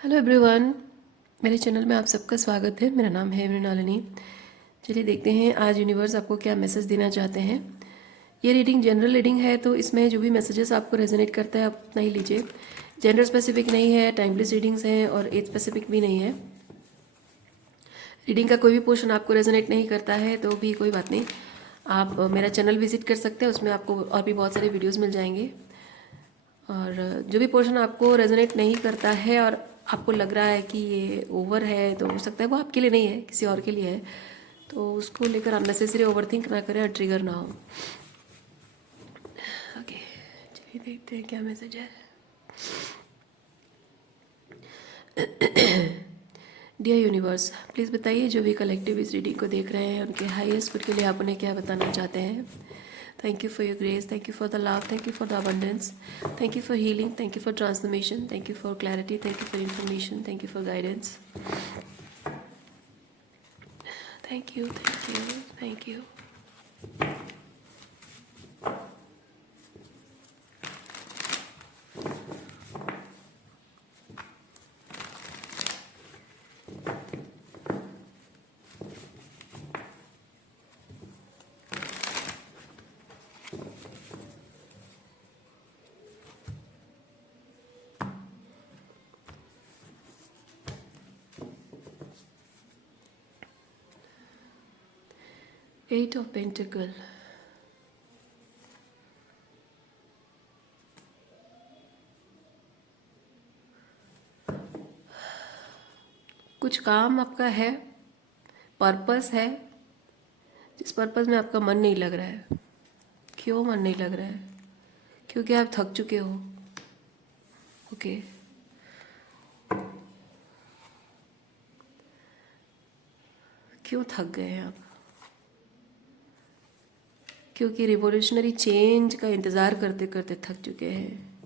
Hello everyone, मेरे channel में आप सबका स्वागत है। मेरा नाम है मृणालिनी। चलिए देखते हैं आज यूनिवर्स आपको क्या मैसेज देना चाहते हैं। ये रीडिंग जनरल रीडिंग है, तो इसमें जो भी मैसेजेस आपको रेजोनेट करता है आप उतना ही लीजिए। जेंडर स्पेसिफिक नहीं है, टाइमलेस रीडिंग्स हैं और एज स्पेसिफिक भी नहीं है। रीडिंग का कोई भी पोर्शन आपको रेजोनेट नहीं करता है तो भी कोई बात नहीं, आप मेरा चैनल विजिट कर सकते हैं। उसमें आपको और भी बहुत सारे वीडियोज़ मिल जाएंगे। और जो भी पोर्शन आपको रेजोनेट नहीं करता है और आपको लग रहा है कि ये ओवर है, तो हो सकता है वो आपके लिए नहीं है, किसी और के लिए है, तो उसको लेकर अननेसेसरी ओवरथिंक ना करें और ट्रिगर ना हो। ओके, चलिए देखते हैं क्या मैसेज है। डियर यूनिवर्स, प्लीज़ बताइए जो भी कलेक्टिव इस रीडिंग को देख रहे हैं उनके हाईएस्ट गुड के लिए आप उन्हें क्या बताना चाहते हैं। Thank you for your grace, thank you for the love, thank you for the abundance, thank you for healing, thank you for transformation, thank you for clarity, thank you for information, thank you for guidance. Thank you, thank you, thank you. 8 of Pentacle. कुछ काम आपका है, purpose है, जिस purpose में आपका मन नहीं लग रहा है। क्यों मन नहीं लग रहा है? क्योंकि आप थक चुके हो। ओके, क्यों थक गए हैं आप? क्योंकि रिवोल्यूशनरी चेंज का इंतज़ार करते करते थक चुके हैं।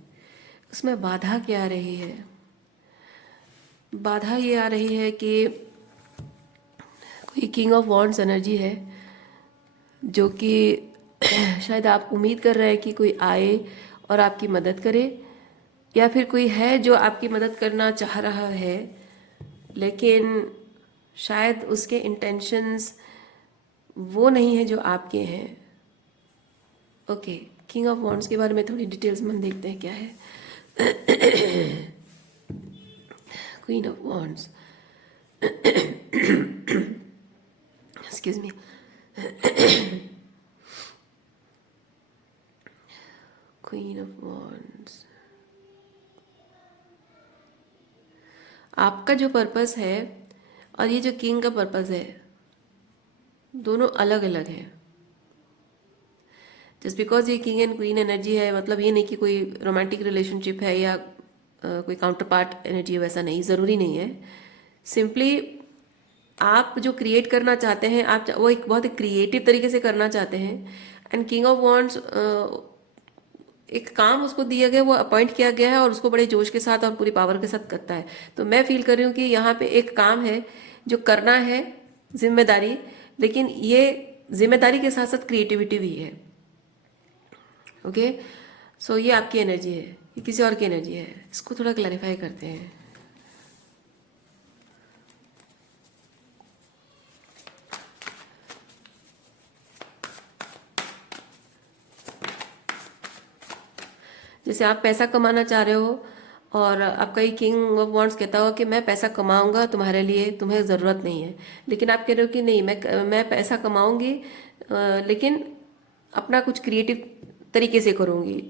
उसमें बाधा क्या आ रही है? बाधा ये आ रही है कि कोई किंग ऑफ वॉन्ड्स एनर्जी है, जो कि शायद आप उम्मीद कर रहे हैं कि कोई आए और आपकी मदद करे, या फिर कोई है जो आपकी मदद करना चाह रहा है, लेकिन शायद उसके इंटेंशंस वो नहीं है जो आपके हैं। ओके, किंग ऑफ वॉन्ड्स के बारे में थोड़ी डिटेल्स में देखते हैं क्या है। Queen of wands, excuse me. Queen of wands, आपका जो पर्पस है और ये जो किंग का पर्पस है, दोनों अलग अलग है। जस्ट बिकॉज ये किंग एंड क्वीन एनर्जी है, मतलब ये नहीं कि कोई रोमांटिक रिलेशनशिप है या कोई काउंटर पार्ट एनर्जी है, वैसा नहीं, ज़रूरी नहीं है। सिंपली आप जो क्रिएट करना चाहते हैं, आप वो एक बहुत क्रिएटिव तरीके से करना चाहते हैं। एंड किंग ऑफ वॉन्ड्स, एक काम उसको दिया गया, वो अपॉइंट किया गया है और उसको बड़े जोश के साथ और पूरी पावर के साथ करता है। तो मैं फील कर रही हूँ कि यहाँ पे एक काम है जो करना है, जिम्मेदारी, लेकिन ये जिम्मेदारी के साथ साथ क्रिएटिविटी भी है। ओके, सो ये आपकी एनर्जी है, ये किसी और की एनर्जी है। इसको थोड़ा क्लैरिफाई करते हैं। जैसे आप पैसा कमाना चाह रहे हो और आपका ये किंग ऑफ वॉन्ड्स कहता हो कि मैं पैसा कमाऊंगा तुम्हारे लिए, तुम्हें ज़रूरत नहीं है, लेकिन आप कह रहे हो कि नहीं, मैं पैसा कमाऊंगी, लेकिन अपना कुछ क्रिएटिव तरीके से करूंगी।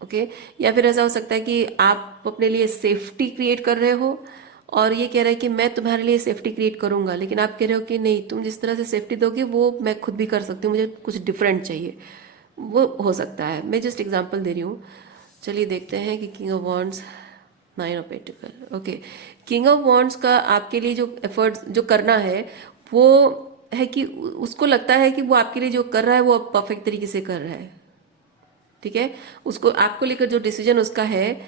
ओके, या फिर ऐसा हो सकता है कि आप अपने लिए सेफ्टी क्रिएट कर रहे हो और ये कह रहे हैं कि मैं तुम्हारे लिए सेफ्टी क्रिएट करूंगा, लेकिन आप कह रहे हो कि नहीं, तुम जिस तरह से सेफ्टी दोगे वो मैं खुद भी कर सकती हूँ, मुझे कुछ डिफरेंट चाहिए। वो हो सकता है, मैं जस्ट एग्जांपल दे रही हूँ। चलिए देखते हैं कि king of wands, 9 of pentacle. Okay, king of wands का आपके लिए जो एफर्ट्स जो करना है, वो है कि उसको लगता है कि वो आपके लिए जो कर रहा है वो परफेक्ट तरीके से कर रहा है। ठीक है, उसको आपको लेकर जो डिसीजन उसका है,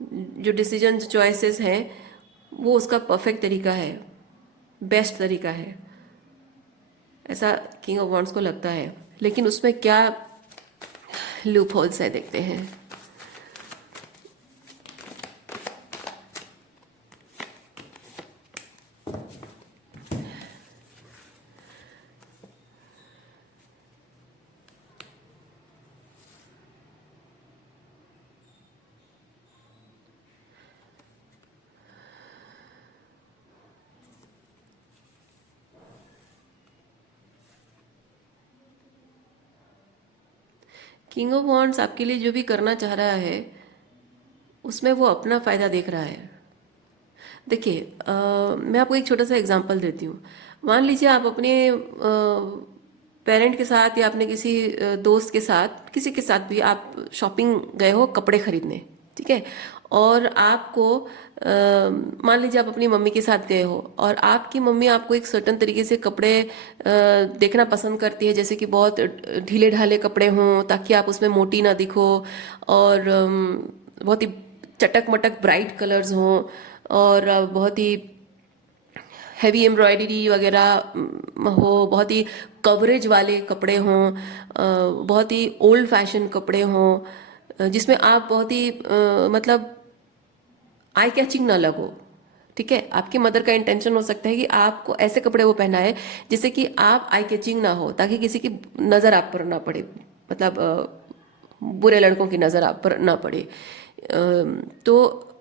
जो डिसीजन चॉइसेस हैं, वो उसका परफेक्ट तरीका है, बेस्ट तरीका है, ऐसा किंग ऑफ वॉन्ड्स को लगता है। लेकिन उसमें क्या लूप होल्स है देखते हैं। किंग ऑफ वॉन्ड्स आपके लिए जो भी करना चाह रहा है उसमें वो अपना फ़ायदा देख रहा है। देखिए, मैं आपको एक छोटा सा एग्जांपल देती हूँ। मान लीजिए आप अपने पेरेंट के साथ या अपने किसी दोस्त के साथ, किसी के साथ भी आप शॉपिंग गए हो कपड़े खरीदने, ठीक है। और आपको मान लीजिए आप अपनी मम्मी के साथ गए हो और आपकी मम्मी आपको एक सर्टन तरीके से कपड़े देखना पसंद करती है, जैसे कि बहुत ढीले ढाले कपड़े हों ताकि आप उसमें मोटी ना दिखो, और बहुत ही चटक मटक ब्राइट कलर्स हों, और बहुत ही हैवी एम्ब्रॉयडरी वगैरह हो, बहुत ही कवरेज वाले कपड़े हों, बहुत ही ओल्ड फैशन कपड़े हों, जिसमें आप बहुत ही मतलब आई कैचिंग ना लगो, ठीक है। आपकी मदर का इंटेंशन हो सकता है कि आपको ऐसे कपड़े वो पहनाए जिससे कि आप आई कैचिंग ना हो, ताकि किसी की नज़र आप पर ना पड़े, मतलब बुरे लड़कों की नज़र आप पर ना पड़े। तो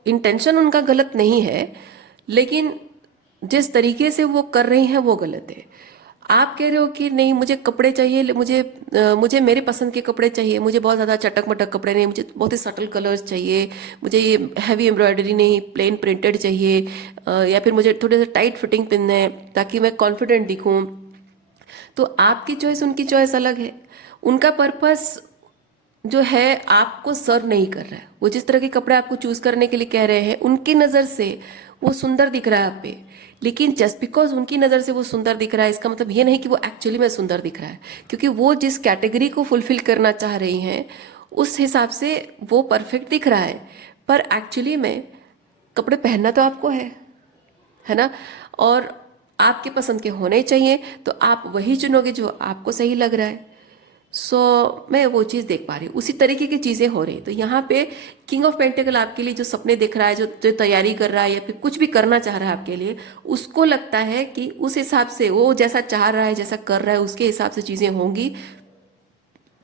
इंटेंशन उनका गलत नहीं है, लेकिन जिस तरीके से वो कर रही हैं वो गलत है। आप कह रहे हो कि नहीं मुझे कपड़े चाहिए, मुझे मेरे पसंद के कपड़े चाहिए, मुझे बहुत ज़्यादा चटक मटक कपड़े नहीं, मुझे बहुत ही सटल कलर्स चाहिए, मुझे ये हैवी एम्ब्रॉयडरी नहीं, प्लेन प्रिंटेड चाहिए, या फिर मुझे थोड़े से टाइट फिटिंग पहनने हैं ताकि मैं कॉन्फिडेंट दिखूं। तो आपकी चॉइस उनकी चॉइस अलग है। उनका पर्पस जो है आपको सर्व नहीं कर रहा है। वो जिस तरह के कपड़े आपको चूज करने के लिए कह रहे हैं, उनकी नज़र से वो सुंदर दिख रहा है आप पे, लेकिन जस्ट बिकॉज उनकी नज़र से वो सुंदर दिख रहा है इसका मतलब ये नहीं कि वो एक्चुअली में सुंदर दिख रहा है, क्योंकि वो जिस कैटेगरी को फुलफिल करना चाह रही हैं उस हिसाब से वो परफेक्ट दिख रहा है, पर एक्चुअली में कपड़े पहनना तो आपको है ना। और आपके पसंद के होने चाहिए, तो आप वही चुनोगे जो आपको सही लग रहा है। मैं वो चीज़ देख पा रही हूँ, उसी तरीके की चीज़ें हो रही। तो यहाँ पे किंग ऑफ पेंटिकल आपके लिए जो सपने देख रहा है, जो तैयारी कर रहा है या फिर कुछ भी करना चाह रहा है आपके लिए, उसको लगता है कि उस हिसाब से वो जैसा चाह रहा है, जैसा कर रहा है, उसके हिसाब से चीज़ें होंगी,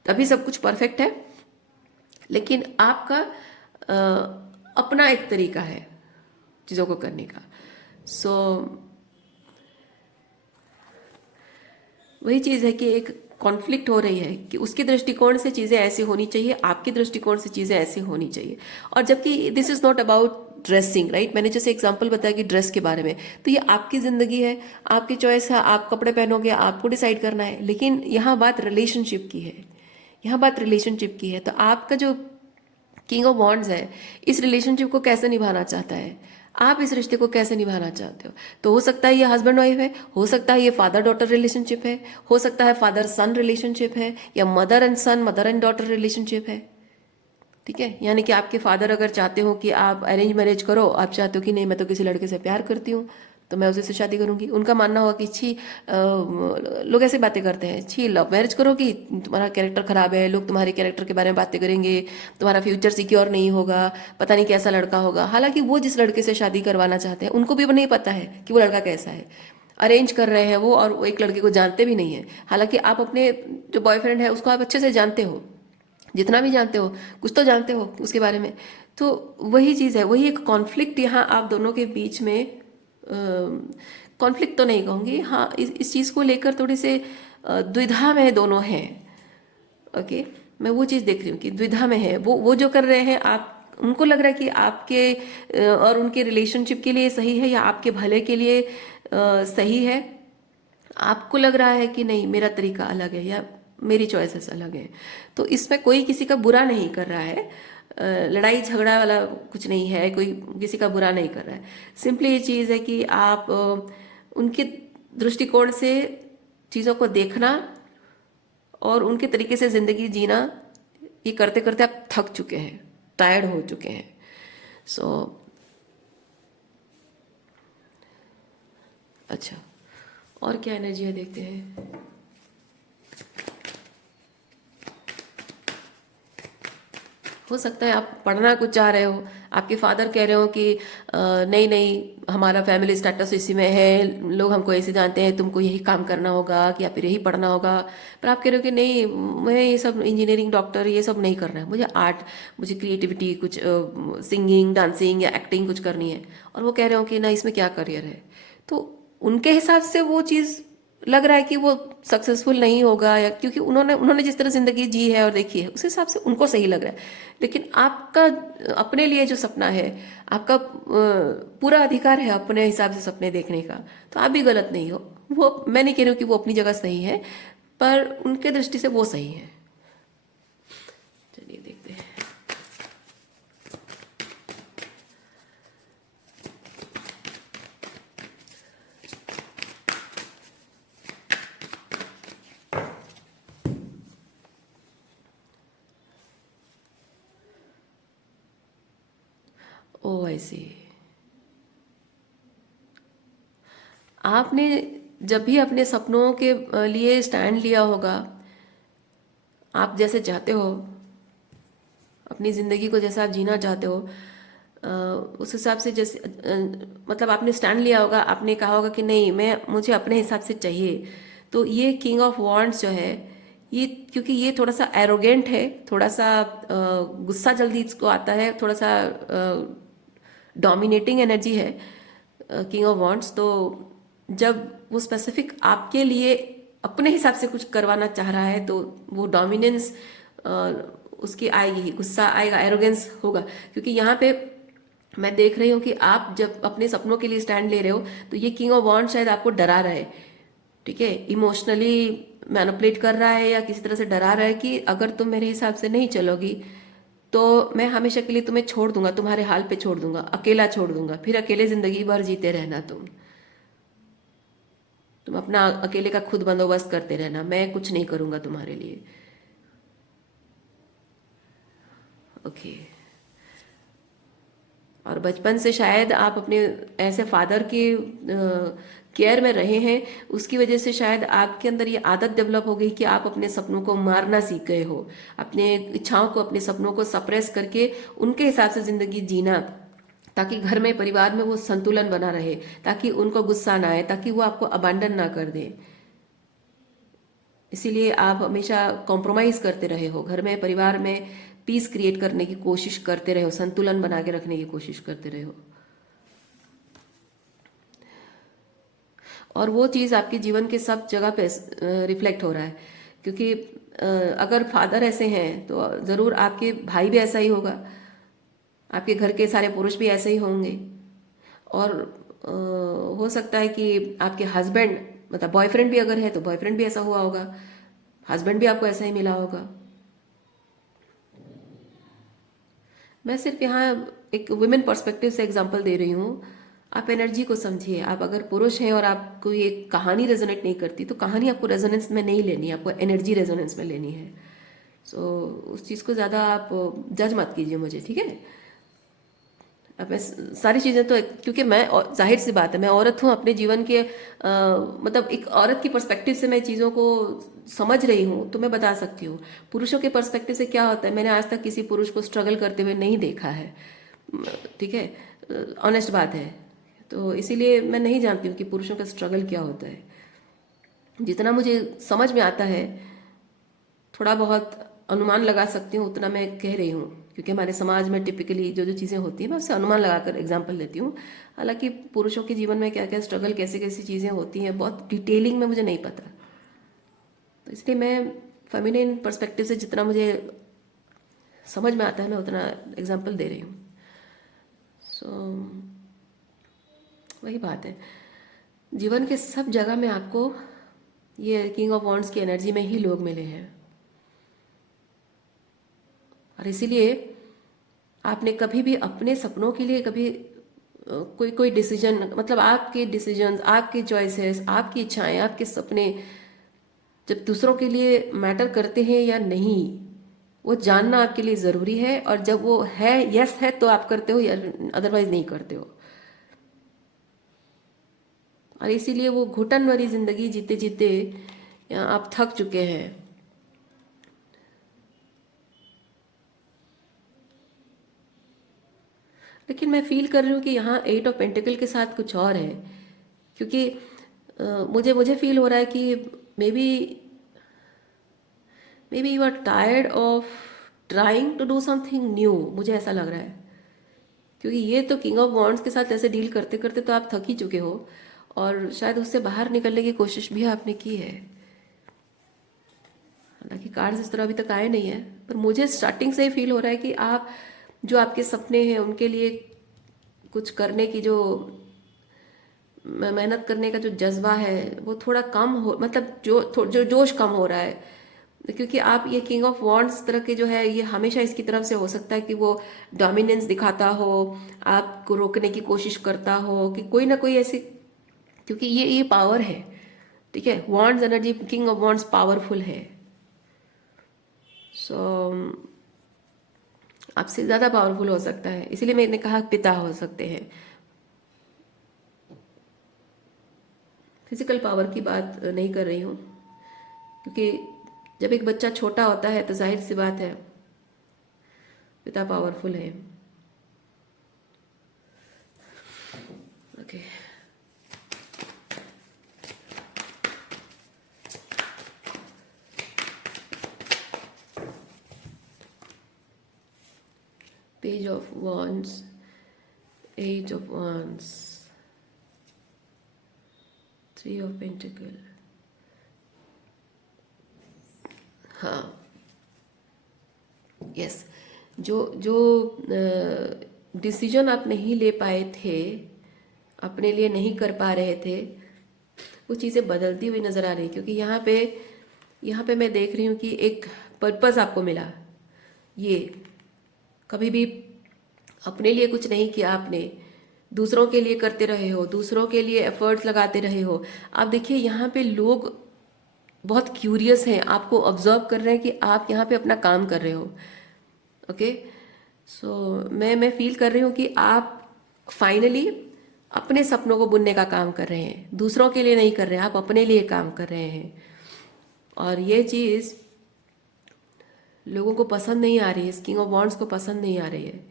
तभी सब कुछ परफेक्ट है। लेकिन आपका अपना एक तरीका है चीज़ों को करने का। सो वही चीज़ है कि एक कॉन्फ्लिक्ट हो रही है कि उसके दृष्टिकोण से चीज़ें ऐसी होनी चाहिए, आपके दृष्टिकोण से चीज़ें ऐसी होनी चाहिए। और जबकि this is not about dressing, right. मैंने जैसे एग्जांपल बताया कि ड्रेस के बारे में, तो ये आपकी ज़िंदगी है, आपकी चॉइस है, आप कपड़े पहनोगे, आपको डिसाइड करना है। लेकिन यहाँ बात रिलेशनशिप की है, यहाँ बात रिलेशनशिप की है। तो आपका जो किंग ऑफ वॉन्ड्स है, इस रिलेशनशिप को कैसे निभाना चाहता है, आप इस रिश्ते को कैसे निभाना चाहते हो। तो हो सकता है ये हस्बैंड वाइफ है, हो सकता है ये फादर डॉटर रिलेशनशिप है, हो सकता है फादर सन रिलेशनशिप है, या mother and son, mother and daughter relationship है, ठीक है। यानी कि आपके फादर अगर चाहते हो कि आप अरेंज मैरिज करो, आप चाहते हो कि नहीं मैं तो किसी लड़के से प्यार करती हूँ तो मैं उसी से शादी करूंगी, उनका मानना होगा कि छी लोग ऐसे बातें करते हैं, छी लव मैरिज करोगी तुम्हारा कैरेक्टर खराब है, लोग तुम्हारे कैरेक्टर के बारे में बातें करेंगे, तुम्हारा फ्यूचर सिक्योर नहीं होगा, पता नहीं कैसा लड़का होगा। हालांकि वो जिस लड़के से शादी करवाना चाहते हैं उनको भी नहीं पता है कि वो लड़का कैसा है। अरेंज कर रहे हैं वो, और वो एक लड़के को जानते भी नहीं है। हालांकि आप अपने जो बॉयफ्रेंड है उसको आप अच्छे से जानते हो, जितना भी जानते हो कुछ तो जानते हो उसके बारे में। तो वही चीज़ है, वही एक कॉन्फ्लिक्ट यहाँ आप दोनों के बीच में, कॉन्फ्लिक्ट तो नहीं कहूँगी, हाँ इस चीज़ को लेकर थोड़े से द्विधा में दोनों हैं। ओके, मैं वो चीज़ देख रही हूँ कि द्विधा में है। वो जो कर रहे हैं, आप उनको लग रहा है कि आपके और उनके रिलेशनशिप के लिए सही है या आपके भले के लिए सही है। आपको लग रहा है कि नहीं मेरा तरीका अलग है या मेरी चॉइसेस अलग है। तो इसमें कोई किसी का बुरा नहीं कर रहा है, लड़ाई झगड़ा वाला कुछ नहीं है, कोई किसी का बुरा नहीं कर रहा है। सिंपली ये चीज़ है कि आप उनके दृष्टिकोण से चीज़ों को देखना और उनके तरीके से ज़िंदगी जीना, ये करते करते आप थक चुके हैं, टायर्ड हो चुके हैं। सो अच्छा, और क्या एनर्जी है देखते हैं। हो सकता है आप पढ़ना कुछ चाह रहे हो, आपके फादर कह रहे हो कि नहीं नहीं हमारा फैमिली स्टेटस इसी में है, लोग हमको ऐसे जानते हैं, तुमको यही काम करना होगा कि या फिर यही पढ़ना होगा। पर आप कह रहे हो कि नहीं मैं ये सब इंजीनियरिंग डॉक्टर ये सब नहीं करना है, मुझे आर्ट, मुझे क्रिएटिविटी, कुछ सिंगिंग डांसिंग या एक्टिंग कुछ करनी है। और वो कह रहे हो कि ना इसमें क्या करियर है। तो उनके हिसाब से वो चीज़ लग रहा है कि वो सक्सेसफुल नहीं होगा, या क्योंकि उन्होंने उन्होंने जिस तरह ज़िंदगी जी है और देखी है उस हिसाब से उनको सही लग रहा है। लेकिन आपका अपने लिए जो सपना है, आपका पूरा अधिकार है अपने हिसाब से सपने देखने का। तो आप भी गलत नहीं हो। वो मैं नहीं कह रही हूँ कि वो अपनी जगह सही है, पर उनके दृष्टि से वो सही है। चलिए देखते हैं। ओ ऐसे आपने जब भी अपने सपनों के लिए स्टैंड लिया होगा, आप जैसे चाहते हो अपनी ज़िंदगी को, जैसा आप जीना चाहते हो, अ, उस हिसाब से जैसे मतलब आपने स्टैंड लिया होगा, आपने कहा होगा कि नहीं, मैं मुझे अपने हिसाब से चाहिए। तो ये किंग ऑफ वॉन्ड्स जो है, ये क्योंकि ये थोड़ा सा एरोगेंट है, थोड़ा सा गुस्सा जल्दी इसको आता है, थोड़ा सा डोमिनेटिंग एनर्जी है किंग ऑफ वॉन्ड्स। तो जब वो स्पेसिफिक आपके लिए अपने हिसाब से कुछ करवाना चाह रहा है, तो वो डोमिनेंस उसकी आएगी, गुस्सा आएगा, एरोगेंस होगा। क्योंकि यहाँ पे मैं देख रही हूँ कि आप जब अपने सपनों के लिए स्टैंड ले रहे हो, तो ये किंग ऑफ वॉन्ड शायद आपको डरा रहा है, ठीक है, इमोशनली मैनिपुलेट कर रहा है, या किसी तरह से डरा रहा है कि अगर तुम मेरे हिसाब से नहीं चलोगी तो मैं हमेशा के लिए तुम्हें छोड़ दूंगा, तुम्हारे हाल पे छोड़ दूंगा, अकेला छोड़ दूंगा, फिर अकेले जिंदगी भर जीते रहना, तुम अपना अकेले का खुद बंदोबस्त करते रहना, मैं कुछ नहीं करूंगा तुम्हारे लिए। ओके। और बचपन से शायद आप अपने ऐसे फादर के केयर में रहे हैं, उसकी वजह से शायद आपके अंदर ये आदत डेवलप हो गई कि आप अपने सपनों को मारना सीख गए हो, अपने इच्छाओं को, अपने सपनों को सप्रेस करके उनके हिसाब से जिंदगी जीना, ताकि घर में, परिवार में वो संतुलन बना रहे, ताकि उनको गुस्सा ना आए, ताकि वो आपको अबांडन ना कर दे। इसीलिए आप हमेशा कॉम्प्रोमाइज करते रहे हो, घर में, परिवार में पीस क्रिएट करने की कोशिश करते रहे हो, संतुलन बना के रखने की कोशिश करते रहे हो। और वो चीज़ आपके जीवन के सब जगह पे रिफ्लेक्ट हो रहा है। क्योंकि अगर फादर ऐसे हैं तो ज़रूर आपके भाई भी ऐसा ही होगा, आपके घर के सारे पुरुष भी ऐसे ही होंगे। और हो सकता है कि आपके हस्बैंड, मतलब बॉयफ्रेंड भी अगर है तो बॉयफ्रेंड भी ऐसा हुआ होगा, हस्बैंड भी आपको ऐसा ही मिला होगा। मैं सिर्फ यहाँ एक वुमेन पर्सपेक्टिव से एग्जांपल दे रही हूँ। आप एनर्जी को समझिए। आप अगर पुरुष हैं और आपको ये कहानी रेजोनेट नहीं करती, तो कहानी आपको रेजोनेंस में नहीं लेनी है, आपको एनर्जी रेजोनेंस में लेनी है। सो उस चीज़ को ज़्यादा आप जज मत कीजिए मुझे, ठीक है। अब मैं सारी चीज़ें तो, क्योंकि मैं जाहिर सी बात है, मैं औरत हूँ, अपने जीवन के मतलब एक औरत की पर्सपेक्टिव से मैं चीज़ों को समझ रही हूँ, तो मैं बता सकती हूँ। पुरुषों के पर्सपेक्टिव से क्या होता है, मैंने आज तक किसी पुरुष को स्ट्रगल करते हुए नहीं देखा है, ठीक है, ऑनेस्ट बात है। तो इसीलिए मैं नहीं जानती हूँ कि पुरुषों का स्ट्रगल क्या होता है। जितना मुझे समझ में आता है, थोड़ा बहुत अनुमान लगा सकती हूँ, उतना मैं कह रही हूँ। क्योंकि हमारे समाज में टिपिकली जो जो चीज़ें होती हैं, मैं उससे अनुमान लगाकर एग्जांपल देती हूँ। हालांकि पुरुषों के जीवन में क्या क्या स्ट्रगल, कैसे कैसी चीज़ें होती हैं, बहुत डिटेलिंग में मुझे नहीं पता। तो इसलिए मैं फेमिनिन पर्सपेक्टिव से जितना मुझे समझ में आता है, मैं उतना एग्जाम्पल दे रही हूँ। सो वही बात है, जीवन के सब जगह में आपको ये किंग ऑफ वॉन्ड्स की एनर्जी में ही लोग मिले हैं। और इसीलिए आपने कभी भी अपने सपनों के लिए कभी कोई कोई डिसीजन, मतलब आपके डिसीजंस, आपके चॉइसेस, आपकी इच्छाएं, आपके सपने जब दूसरों के लिए मैटर करते हैं या नहीं, वो जानना आपके लिए ज़रूरी है। और जब वो है, यस है, तो आप करते हो, या अदरवाइज नहीं करते हो। और इसीलिए वो घुटन भरी जिंदगी जीते जीते आप थक चुके हैं। लेकिन मैं फील कर रही हूँ कि यहाँ 8 ऑफ पेंटिकल के साथ कुछ और है। क्योंकि मुझे मुझे फील हो रहा है कि maybe maybe you are tired of trying to do something new, मुझे ऐसा लग रहा है। क्योंकि ये तो किंग ऑफ वॉन्ड्स के साथ ऐसे डील करते करते तो आप थक ही चुके हो। और शायद उससे बाहर निकलने की कोशिश भी आपने की है। हालांकि कार्ड्स इस तरह अभी तक आए नहीं है, पर मुझे स्टार्टिंग से ही फील हो रहा है कि आप जो आपके सपने हैं उनके लिए कुछ करने की जो मेहनत करने का जो जज्बा है वो थोड़ा कम हो, मतलब जो जोश कम हो रहा है। क्योंकि आप ये किंग ऑफ वॉन्ड्स तरह के जो है ये हमेशा इसकी तरफ से हो सकता है कि वो डोमिनेंस दिखाता हो, आपको रोकने की कोशिश करता हो कि कोई ना कोई ऐसी, क्योंकि ये पावर है। ठीक है, wands energy, king of wands powerful है। सो आपसे ज़्यादा पावरफुल हो सकता है, इसीलिए मैंने कहा पिता हो सकते हैं। फिजिकल पावर की बात नहीं कर रही हूँ, क्योंकि जब एक बच्चा छोटा होता है तो जाहिर सी बात है पिता पावरफुल है। Okay, page of wands, eight of wands, three of pentacle. हाँ, यस, जो जो डिसीजन आप नहीं ले पाए थे, अपने लिए नहीं कर पा रहे थे, वो चीज़ें बदलती हुई नज़र आ रही। क्योंकि यहाँ पे मैं देख रही हूँ कि एक पर्पस आपको मिला। ये कभी भी अपने लिए कुछ नहीं किया आपने, दूसरों के लिए करते रहे हो, दूसरों के लिए एफर्ट्स लगाते रहे हो। आप देखिए यहाँ पे लोग बहुत क्यूरियस हैं, आपको ऑब्जर्व कर रहे हैं कि आप यहाँ पे अपना काम कर रहे हो। ओके, सो मैं फील कर रही हूँ कि आप फाइनली अपने सपनों को बुनने का काम कर रहे हैं, दूसरों के लिए नहीं कर रहे हैं, आप अपने लिए काम कर रहे हैं। और ये चीज़ लोगों को पसंद नहीं आ रही है, किंग ऑफ वॉन्ड्स को पसंद नहीं आ रही है।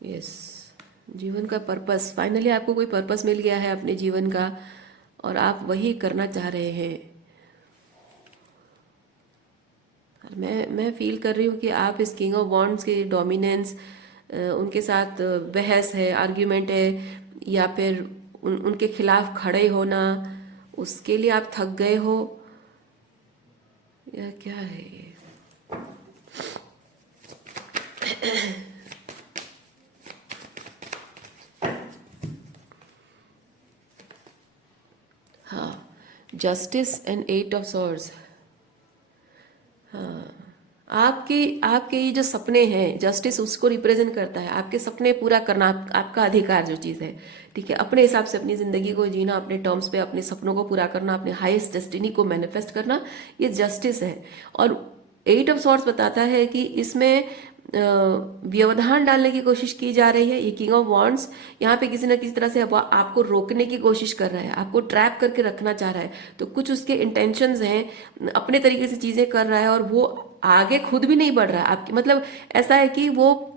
यस, जीवन का पर्पस, फाइनली आपको कोई पर्पस मिल गया है अपने जीवन का, और आप वही करना चाह रहे हैं। मैं फील कर रही हूँ कि आप इस किंग ऑफ वॉन्ड्स के डोमिनेंस, उनके साथ बहस है, आर्ग्यूमेंट है, या फिर उनके खिलाफ खड़े होना, उसके लिए आप थक गए हो, या क्या है ये। हाँ, justice and eight of swords. हाँ, आपके आपके ये जो सपने हैं, जस्टिस उसको रिप्रेजेंट करता है, आपके सपने पूरा करना, आपका अधिकार जो चीज़ है। ठीक है, अपने हिसाब से अपनी ज़िंदगी को जीना, अपने टर्म्स पे अपने सपनों को पूरा करना, अपने हाईएस्ट डेस्टिनी को मैनिफेस्ट करना, ये जस्टिस है। और एट ऑफ सॉर्ड्स बताता है कि इसमें व्यवधान डालने की कोशिश की जा रही है। ये किंग ऑफ वॉन्ड्स यहाँ पे किसी न किसी तरह से आपको रोकने की कोशिश कर रहा है, आपको ट्रैप करके रखना चाह रहा है। तो कुछ उसके इंटेंशंस हैं, अपने तरीके से चीज़ें कर रहा है, और वो आगे खुद भी नहीं बढ़ रहा है आपकी, मतलब ऐसा है कि वो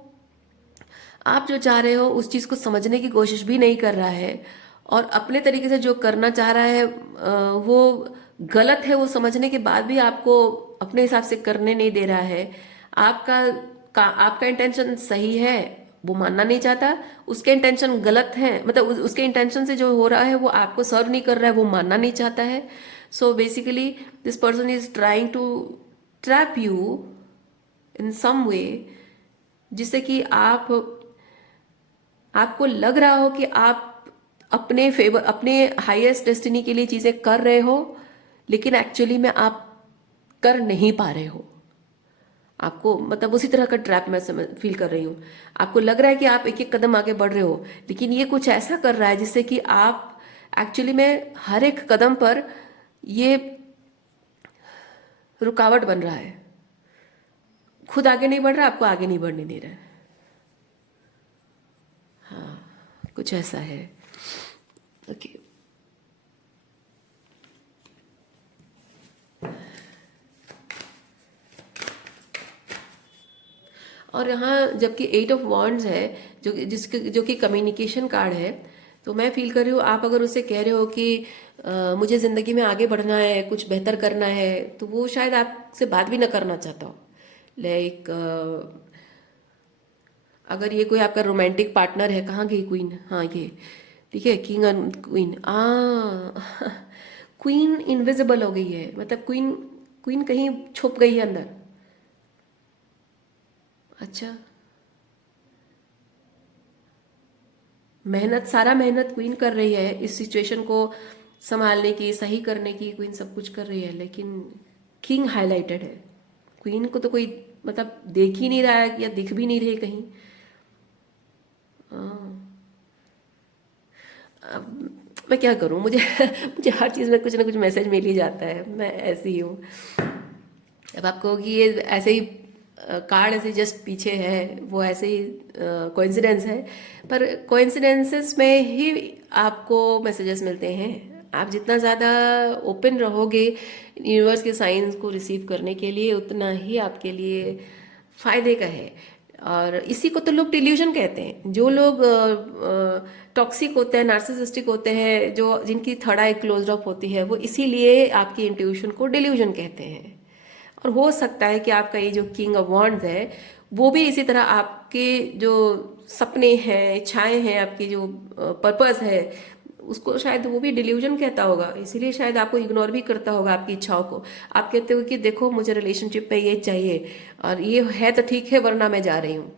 आप जो चाह रहे हो उस चीज़ को समझने की कोशिश भी नहीं कर रहा है, और अपने तरीके से जो करना चाह रहा है वो गलत है, वो समझने के बाद भी आपको अपने हिसाब से करने नहीं दे रहा है। आपका इंटेंशन सही है, वो मानना नहीं चाहता, उसके इंटेंशन गलत है, मतलब उसके इंटेंशन से जो हो रहा है वो आपको सर्व नहीं कर रहा है, वो मानना नहीं चाहता है। So basically this person is trying to trap you in some way, जिससे कि आपको लग रहा हो कि आप अपने फेवर, अपने हाईएस्ट डेस्टिनी के लिए चीज़ें कर रहे हो, लेकिन एक्चुअली में आप कर नहीं पा रहे हो। आपको मतलब उसी तरह का ट्रैप मैं फील कर रही हूँ। आपको लग रहा है कि आप एक एक कदम आगे बढ़ रहे हो, लेकिन ये कुछ ऐसा कर रहा है जिससे कि आप एक्चुअली में हर एक कदम पर ये रुकावट बन रहा है, खुद आगे नहीं बढ़ रहा, आपको आगे नहीं बढ़ने दे रहा है। हाँ, कुछ ऐसा है। ओके, और यहाँ जबकि एट ऑफ वॉन्ड्स है, जो कि कम्युनिकेशन कार्ड है, तो मैं फील कर रही हूँ आप अगर उससे कह रहे हो कि मुझे ज़िंदगी में आगे बढ़ना है, कुछ बेहतर करना है, तो वो शायद आपसे बात भी ना करना चाहता हो। लाइक अगर ये कोई आपका रोमांटिक पार्टनर है, कहाँ गई क्वीन, हाँ ये, ठीक है, king and queen, queen invisible हो गई है, मतलब क्वीन, क्वीन कहीं छुप गई है अंदर। अच्छा, मेहनत, सारा मेहनत क्वीन कर रही है इस सिचुएशन को संभालने की, सही करने की, क्वीन सब कुछ कर रही है, लेकिन किंग हाईलाइटेड है। क्वीन को तो कोई मतलब देख ही नहीं रहा है, या दिख भी नहीं रही कहीं। अब मैं क्या करूं, मुझे मुझे हर चीज़ में कुछ ना कुछ मैसेज मिल ही जाता है, मैं ऐसी ही हूँ। अब आपको कि ये ऐसे ही कार्ड ऐसे जस्ट पीछे है, वो ऐसे ही कोइंसिडेंस है, पर कोइंसिडेंसेस में ही आपको मैसेजेस मिलते हैं। आप जितना ज़्यादा ओपन रहोगे यूनिवर्स के साइंस को रिसीव करने के लिए, उतना ही आपके लिए फायदे का है। और इसी को तो लोग डिल्यूजन कहते हैं। जो लोग टॉक्सिक होते हैं, नार्सिसिस्टिक होते हैं, जो जिनकी थर्ड आई क्लोज अप होती है, वो इसीलिए आपकी इंट्यूशन को डिल्यूजन कहते हैं। और हो सकता है कि आपका ये जो किंग ऑफ वॉन्ड्स है, वो भी इसी तरह आपके जो सपने हैं, इच्छाएं हैं, आपकी जो पर्पस है, उसको शायद वो भी डिल्यूजन कहता होगा, इसीलिए शायद आपको इग्नोर भी करता होगा आपकी इच्छाओं को। आप कहते हो कि देखो मुझे रिलेशनशिप में ये चाहिए, और ये है तो ठीक है, वरना मैं जा रही हूँ,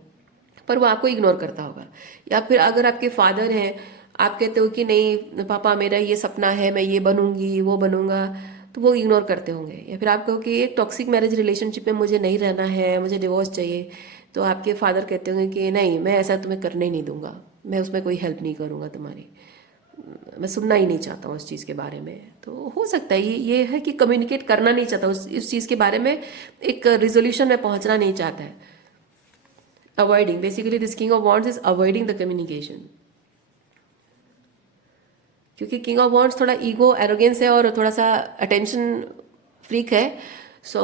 पर वो आपको इग्नोर करता होगा। या फिर अगर आपके फादर हैं, आप कहते हो कि नहीं पापा मेरा ये सपना है, मैं ये बनूंगी वो बनूंगा, तो वो इग्नोर करते होंगे। या फिर आप कहो कि एक टॉक्सिक मैरिज रिलेशनशिप में मुझे नहीं रहना है, मुझे डिवोर्स चाहिए, तो आपके फादर कहते होंगे कि नहीं मैं ऐसा तुम्हें करने ही नहीं दूंगा, मैं उसमें कोई हेल्प नहीं करूंगा तुम्हारी, मैं सुनना ही नहीं चाहता हूँ उस चीज़ के बारे में। तो हो सकता है ये है कि कम्युनिकेट करना नहीं चाहता उस चीज़ के बारे में, एक रिजोल्यूशन में पहुंचना नहीं चाहता है। Avoiding, basically this king of wands is avoiding the communication, क्योंकि किंग ऑफ वॉन्ड्स थोड़ा ईगो एरोगेंस है और थोड़ा सा अटेंशन फ्रीक है। सो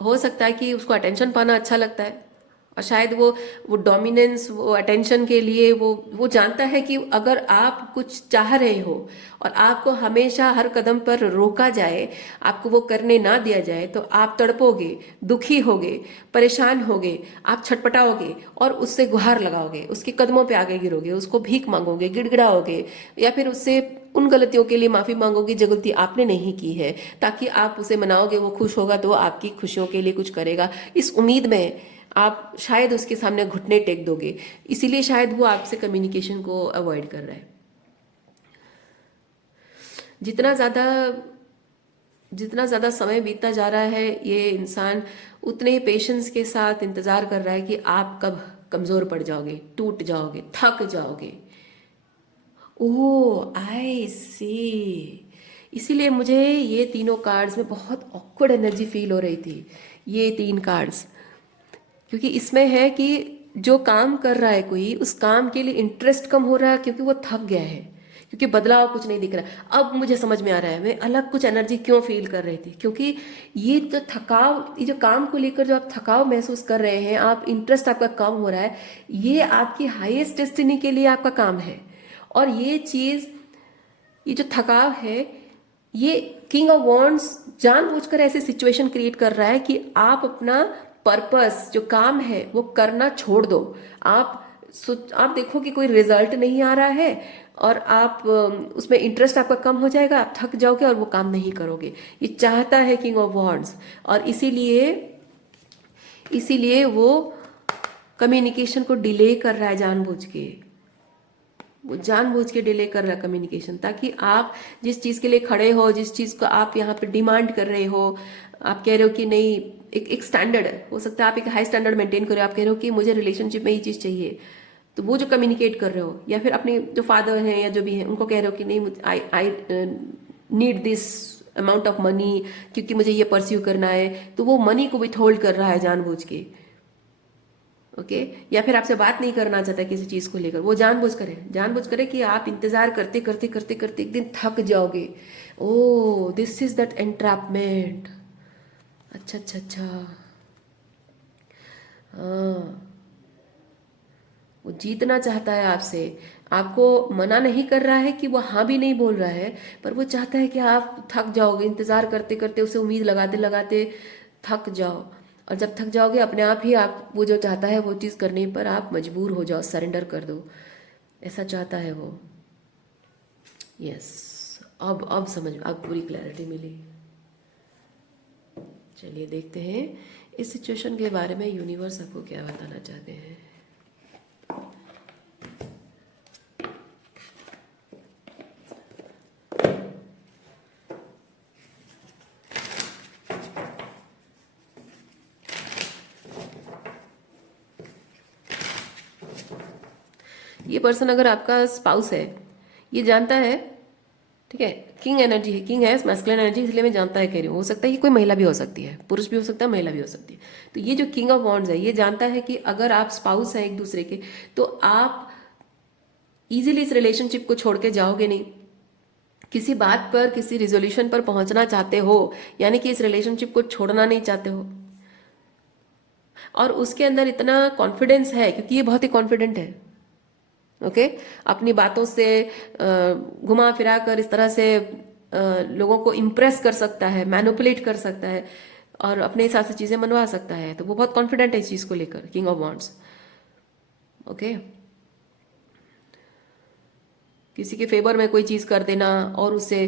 हो सकता है कि उसको अटेंशन पाना अच्छा लगता है, और शायद वो डोमिनेंस, वो अटेंशन के लिए वो जानता है कि अगर आप कुछ चाह रहे हो और आपको हमेशा हर कदम पर रोका जाए, आपको वो करने ना दिया जाए, तो आप तड़पोगे, दुखी होगे, परेशान होगे, आप छटपटाओगे और उससे गुहार लगाओगे, उसके कदमों पे आगे गिरोगे, उसको भीख मांगोगे, गिड़गिड़ाओगे, या फिर उससे उन गलतियों के लिए माफी मांगोगे जो गलती आपने नहीं की है, ताकि आप उसे मनाओगे, वो खुश होगा तो वो आपकी खुशियों के लिए कुछ करेगा, इस उम्मीद में आप शायद उसके सामने घुटने टेक दोगे। इसीलिए शायद वो आपसे कम्युनिकेशन को अवॉइड कर रहा है। जितना ज़्यादा जितना ज़्यादा समय बीतता जा रहा है, ये इंसान उतने ही पेशेंस के साथ इंतज़ार कर रहा है कि आप कब कमज़ोर पड़ जाओगे, टूट जाओगे, थक जाओगे। ओह आई सी, इसीलिए मुझे ये तीनों कार्ड्स में बहुत ऑकवर्ड एनर्जी फील हो रही थी, ये तीन कार्ड्स, क्योंकि इसमें है कि जो काम कर रहा है कोई, उस काम के लिए इंटरेस्ट कम हो रहा है क्योंकि वो थक गया है, क्योंकि बदलाव कुछ नहीं दिख रहा। अब मुझे समझ में आ रहा है मैं अलग कुछ एनर्जी क्यों फील कर रही थी, क्योंकि ये जो थकाव, ये जो काम को लेकर जो आप थकाव महसूस कर रहे हैं, आप इंटरेस्ट आपका कम हो रहा है, ये आपकी हाईएस्ट डेस्टिनी के लिए आपका काम है। और ये चीज़, ये जो थकाव है, ये किंग ऑफ वॉन्ड्स जानबूझकर ऐसे सिचुएशन क्रिएट कर रहा है कि आप अपना पर्पस जो काम है वो करना छोड़ दो। आप आप देखो कि कोई रिजल्ट नहीं आ रहा है, और आप उसमें इंटरेस्ट आपका कम हो जाएगा, आप थक जाओगे और वो काम नहीं करोगे। ये चाहता है किंग ऑफ वॉन्ड्स, और इसीलिए इसीलिए वो कम्युनिकेशन को डिले कर रहा है जानबूझ के, वो जानबूझ के डिले कर रहा है कम्युनिकेशन, ताकि आप जिस चीज़ के लिए खड़े हो, जिस चीज़ को आप यहाँ पे डिमांड कर रहे हो, आप कह रहे हो कि नहीं, एक स्टैंडर्ड हो सकता है, आप एक हाई स्टैंडर्ड मेंटेन करो, आप कह रहे हो कि मुझे रिलेशनशिप में ये चीज़ चाहिए, तो वो जो कम्युनिकेट कर रहे हो, या फिर अपने जो फादर हैं या जो भी हैं उनको कह रहे हो कि नहीं, I I need this amount of money, क्योंकि मुझे ये परस्यू करना है, तो वो मनी को विथहोल्ड कर रहा है जानबूझ के। ओके, या फिर आपसे बात नहीं करना चाहता किसी चीज को लेकर, वो जानबूझ करे कि आप इंतजार करते करते करते करते एक दिन थक जाओगे। ओ दिस इज दैट एंट्रैपमेंट। अच्छा अच्छा अच्छा, हाँ, वो जीतना चाहता है आपसे, आपको मना नहीं कर रहा है कि वो हाँ भी नहीं बोल रहा है, पर वो चाहता है कि आप थक जाओगे, इंतजार करते करते, उसे उम्मीद लगाते लगाते थक जाओ। और जब थक जाओगे अपने आप ही आप वो जो चाहता है वो चीज़ करने पर आप मजबूर हो जाओ, सरेंडर कर दो, ऐसा चाहता है वो। यस, अब समझ, अब पूरी क्लैरिटी मिली। चलिए देखते हैं इस सिचुएशन के बारे में यूनिवर्स आपको क्या बताना चाहते हैं। ये पर्सन अगर आपका स्पाउस है, ये जानता है, ठीक है, किंग एनर्जी है, किंग है मैस्कुलिन एनर्जी, इसलिए मैं जानता है कह रही हूँ, हो सकता है कि कोई महिला भी हो सकती है, पुरुष भी हो सकता है, महिला भी हो सकती है। तो ये जो किंग ऑफ वॉन्ड्स है, ये जानता है कि अगर आप स्पाउस हैं एक दूसरे के, तो आप इजीली इस रिलेशनशिप को छोड़ के जाओगे नहीं। किसी बात पर, किसी रिजोल्यूशन पर पहुंचना चाहते हो, यानी कि इस रिलेशनशिप को छोड़ना नहीं चाहते हो। और उसके अंदर इतना कॉन्फिडेंस है क्योंकि ये बहुत ही कॉन्फिडेंट है। ओके, अपनी बातों से घुमा फिरा कर इस तरह से लोगों को इम्प्रेस कर सकता है, मैनिपुलेट कर सकता है और अपने हिसाब से चीज़ें मनवा सकता है। तो वो बहुत कॉन्फिडेंट है इस चीज़ को लेकर, किंग ऑफ वॉन्ड्स। ओके, किसी के फेवर में कोई चीज़ कर देना और उससे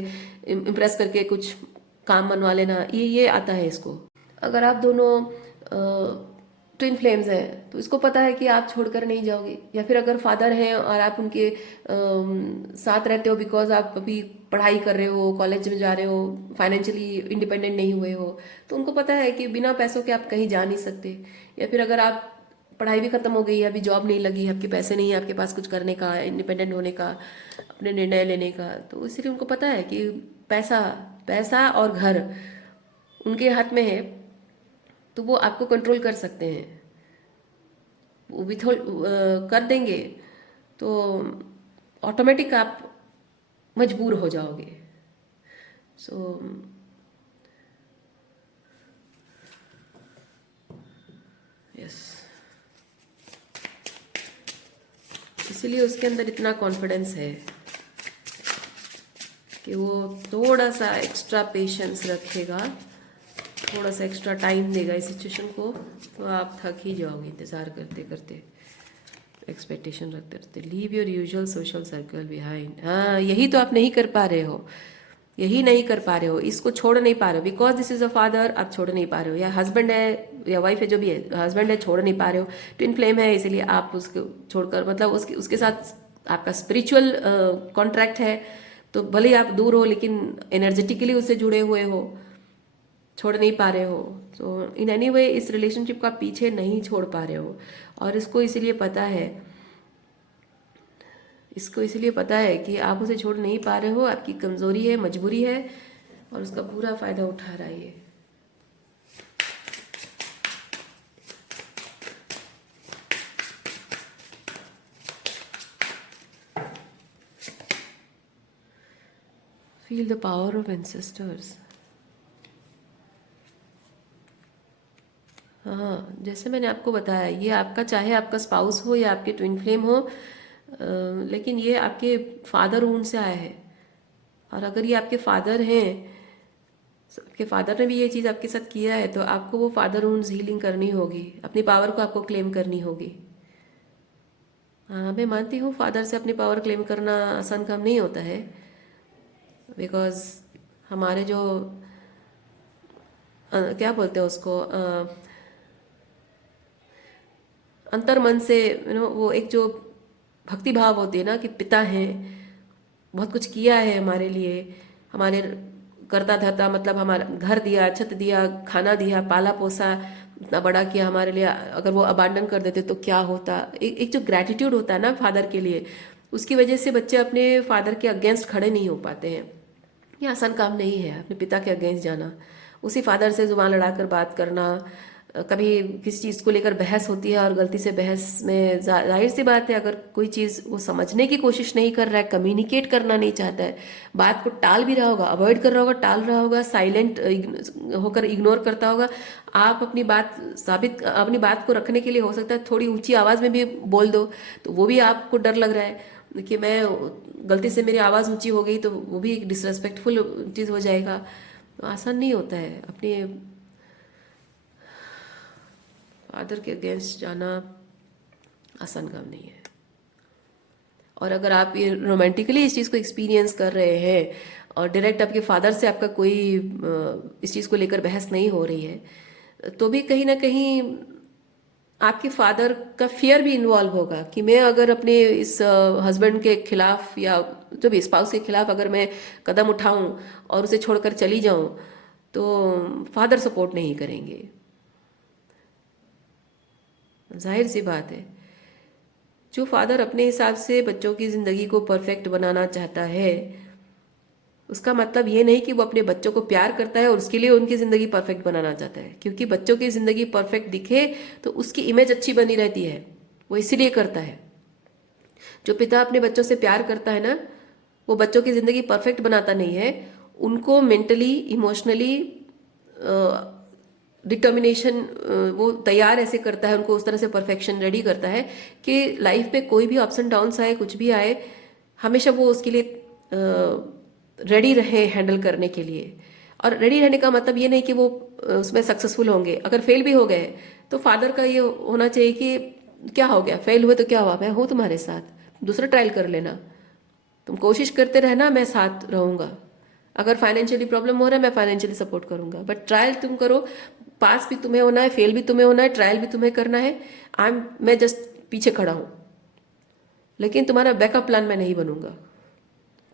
इम्प्रेस करके कुछ काम मनवा लेना, ये आता है इसको। अगर आप दोनों ट्विन फ्लेम्स हैं तो इसको पता है कि आप छोड़कर नहीं जाओगे। या फिर अगर फादर हैं और आप उनके साथ रहते हो बिकॉज आप अभी पढ़ाई कर रहे हो, कॉलेज में जा रहे हो, फाइनेंशियली इंडिपेंडेंट नहीं हुए हो, तो उनको पता है कि बिना पैसों के आप कहीं जा नहीं सकते। या फिर अगर आप पढ़ाई भी खत्म हो गई है, अभी जॉब नहीं लगी, आपके पैसे नहीं है आपके पास कुछ करने का, इंडिपेंडेंट होने का, अपने निर्णय लेने का, तो इसलिए उनको पता है कि पैसा पैसा और घर उनके हाथ में है, तो वो आपको कंट्रोल कर सकते हैं, वो विथहोल्ड कर देंगे तो ऑटोमेटिक आप मजबूर हो जाओगे। सो यस, इसीलिए उसके अंदर इतना कॉन्फिडेंस है कि वो थोड़ा सा एक्स्ट्रा पेशेंस रखेगा, थोड़ा सा एक्स्ट्रा टाइम देगा इस सिचुएशन को, तो आप थक ही जाओगे इंतज़ार करते करते, एक्सपेक्टेशन रखते रखते। Leave your usual social circle behind. हाँ, यही तो आप नहीं कर पा रहे हो, यही नहीं कर पा रहे हो, इसको छोड़ नहीं पा रहे हो, because this is a father, आप छोड़ नहीं पा रहे हो। या हस्बैंड है या वाइफ है, जो भी है, हस्बैंड है, छोड़ नहीं पा रहे हो, ट्विन फ्लेम है, इसीलिए आप उसको छोड़कर, मतलब उसके साथ आपका स्पिरिचुअल कॉन्ट्रैक्ट है, तो भले ही आप दूर हो लेकिन एनर्जेटिकली उससे जुड़े हुए हो, छोड़ नहीं पा रहे हो। सो इन एनी वे इस रिलेशनशिप का पीछे नहीं छोड़ पा रहे हो। और इसको इसीलिए पता है, इसको इसलिए पता है कि आप उसे छोड़ नहीं पा रहे हो, आपकी कमजोरी है, मजबूरी है, और उसका पूरा फायदा उठा रहा है ये। Feel the power of ancestors. हाँ, जैसे मैंने आपको बताया, ये आपका, चाहे आपका स्पाउस हो या आपके ट्विन फ्लेम हो, लेकिन ये आपके फादर ऊन से आया है। और अगर ये आपके फादर हैं, आपके फादर ने भी ये चीज़ आपके साथ किया है, तो आपको वो फादर ऊन हीलिंग करनी होगी, अपनी पावर को आपको क्लेम करनी होगी। हाँ, मैं मानती हूँ फादर से अपनी पावर क्लेम करना आसान काम नहीं होता है, बिकॉज हमारे जो क्या बोलते हैं उसको, अंतर मन से वो एक जो भक्ति भाव होती है ना कि पिता हैं, बहुत कुछ किया है हमारे लिए, हमारे करता धरता, मतलब हमारा घर दिया, छत दिया, खाना दिया, पाला पोसा, इतना बड़ा किया हमारे लिए। अगर वो अबांडन कर देते तो क्या होता। एक जो ग्रैटिट्यूड होता है ना फादर के लिए, उसकी वजह से बच्चे अपने फादर के अगेंस्ट खड़े नहीं हो पाते हैं। ये आसान काम नहीं है अपने पिता के अगेंस्ट जाना, उसी फादर से जुबान लड़ाकर बात करना। कभी किसी चीज़ को लेकर बहस होती है और गलती से बहस में जाहिर सी बात है, अगर कोई चीज़ वो समझने की कोशिश नहीं कर रहा है, कम्युनिकेट करना नहीं चाहता है, बात को टाल भी रहा होगा, अवॉइड कर रहा होगा, टाल रहा होगा, साइलेंट होकर इग्नोर करता होगा, आप अपनी बात को रखने के लिए हो सकता है थोड़ी ऊंची आवाज़ में भी बोल दो, तो वो भी आपको डर लग रहा है कि मैं गलती से मेरी आवाज़ ऊंची हो गई तो वो भी एक डिसरेस्पेक्टफुल चीज़ हो जाएगा। तो आसान नहीं होता है अपने फादर के अगेंस्ट जाना आसान काम नहीं है। और अगर आप ये रोमांटिकली इस चीज़ को एक्सपीरियंस कर रहे हैं और डायरेक्ट आपके फादर से आपका कोई इस चीज़ को लेकर बहस नहीं हो रही है, तो भी कहीं ना कहीं आपके फादर का फियर भी इन्वॉल्व होगा कि मैं अगर अपने इस हस्बैंड के खिलाफ या जो भी स्पाउस के खिलाफ अगर मैं कदम उठाऊं और उसे छोड़कर चली जाऊं तो फादर सपोर्ट नहीं करेंगे। जाहिर सी बात है, जो फादर अपने हिसाब से बच्चों की ज़िंदगी को परफेक्ट बनाना चाहता है, उसका मतलब ये नहीं कि वो अपने बच्चों को प्यार करता है और उसके लिए उनकी ज़िंदगी परफेक्ट बनाना चाहता है, क्योंकि बच्चों की ज़िंदगी परफेक्ट दिखे तो उसकी इमेज अच्छी बनी रहती है, वो इसीलिए करता है। जो पिता अपने बच्चों से प्यार करता है ना, वो बच्चों की ज़िंदगी परफेक्ट बनाता नहीं है, उनको मेंटली इमोशनली डिटर्मिनेशन वो तैयार ऐसे करता है, उनको उस तरह से परफेक्शन रेडी करता है कि लाइफ में कोई भी अप्स एंड डाउन्स आए, कुछ भी आए, हमेशा वो उसके लिए रेडी रहे हैंडल करने के लिए। और रेडी रहने का मतलब ये नहीं कि वो उसमें सक्सेसफुल होंगे, अगर फेल भी हो गए तो फादर का ये होना चाहिए कि क्या हो गया, फेल हुए तो क्या हुआ, मैं हूँ तुम्हारे साथ, दूसरा ट्रायल कर लेना, तुम कोशिश करते रहना, मैं साथ रहूँगा, अगर फाइनेंशियली प्रॉब्लम हो रहा है मैं फाइनेंशियली सपोर्ट करूँगा, बट ट्रायल तुम करो, पास भी तुम्हें होना है, फेल भी तुम्हें होना है, ट्रायल भी तुम्हें करना है, मैं जस्ट पीछे खड़ा हूँ, लेकिन तुम्हारा बैकअप प्लान मैं नहीं बनूंगा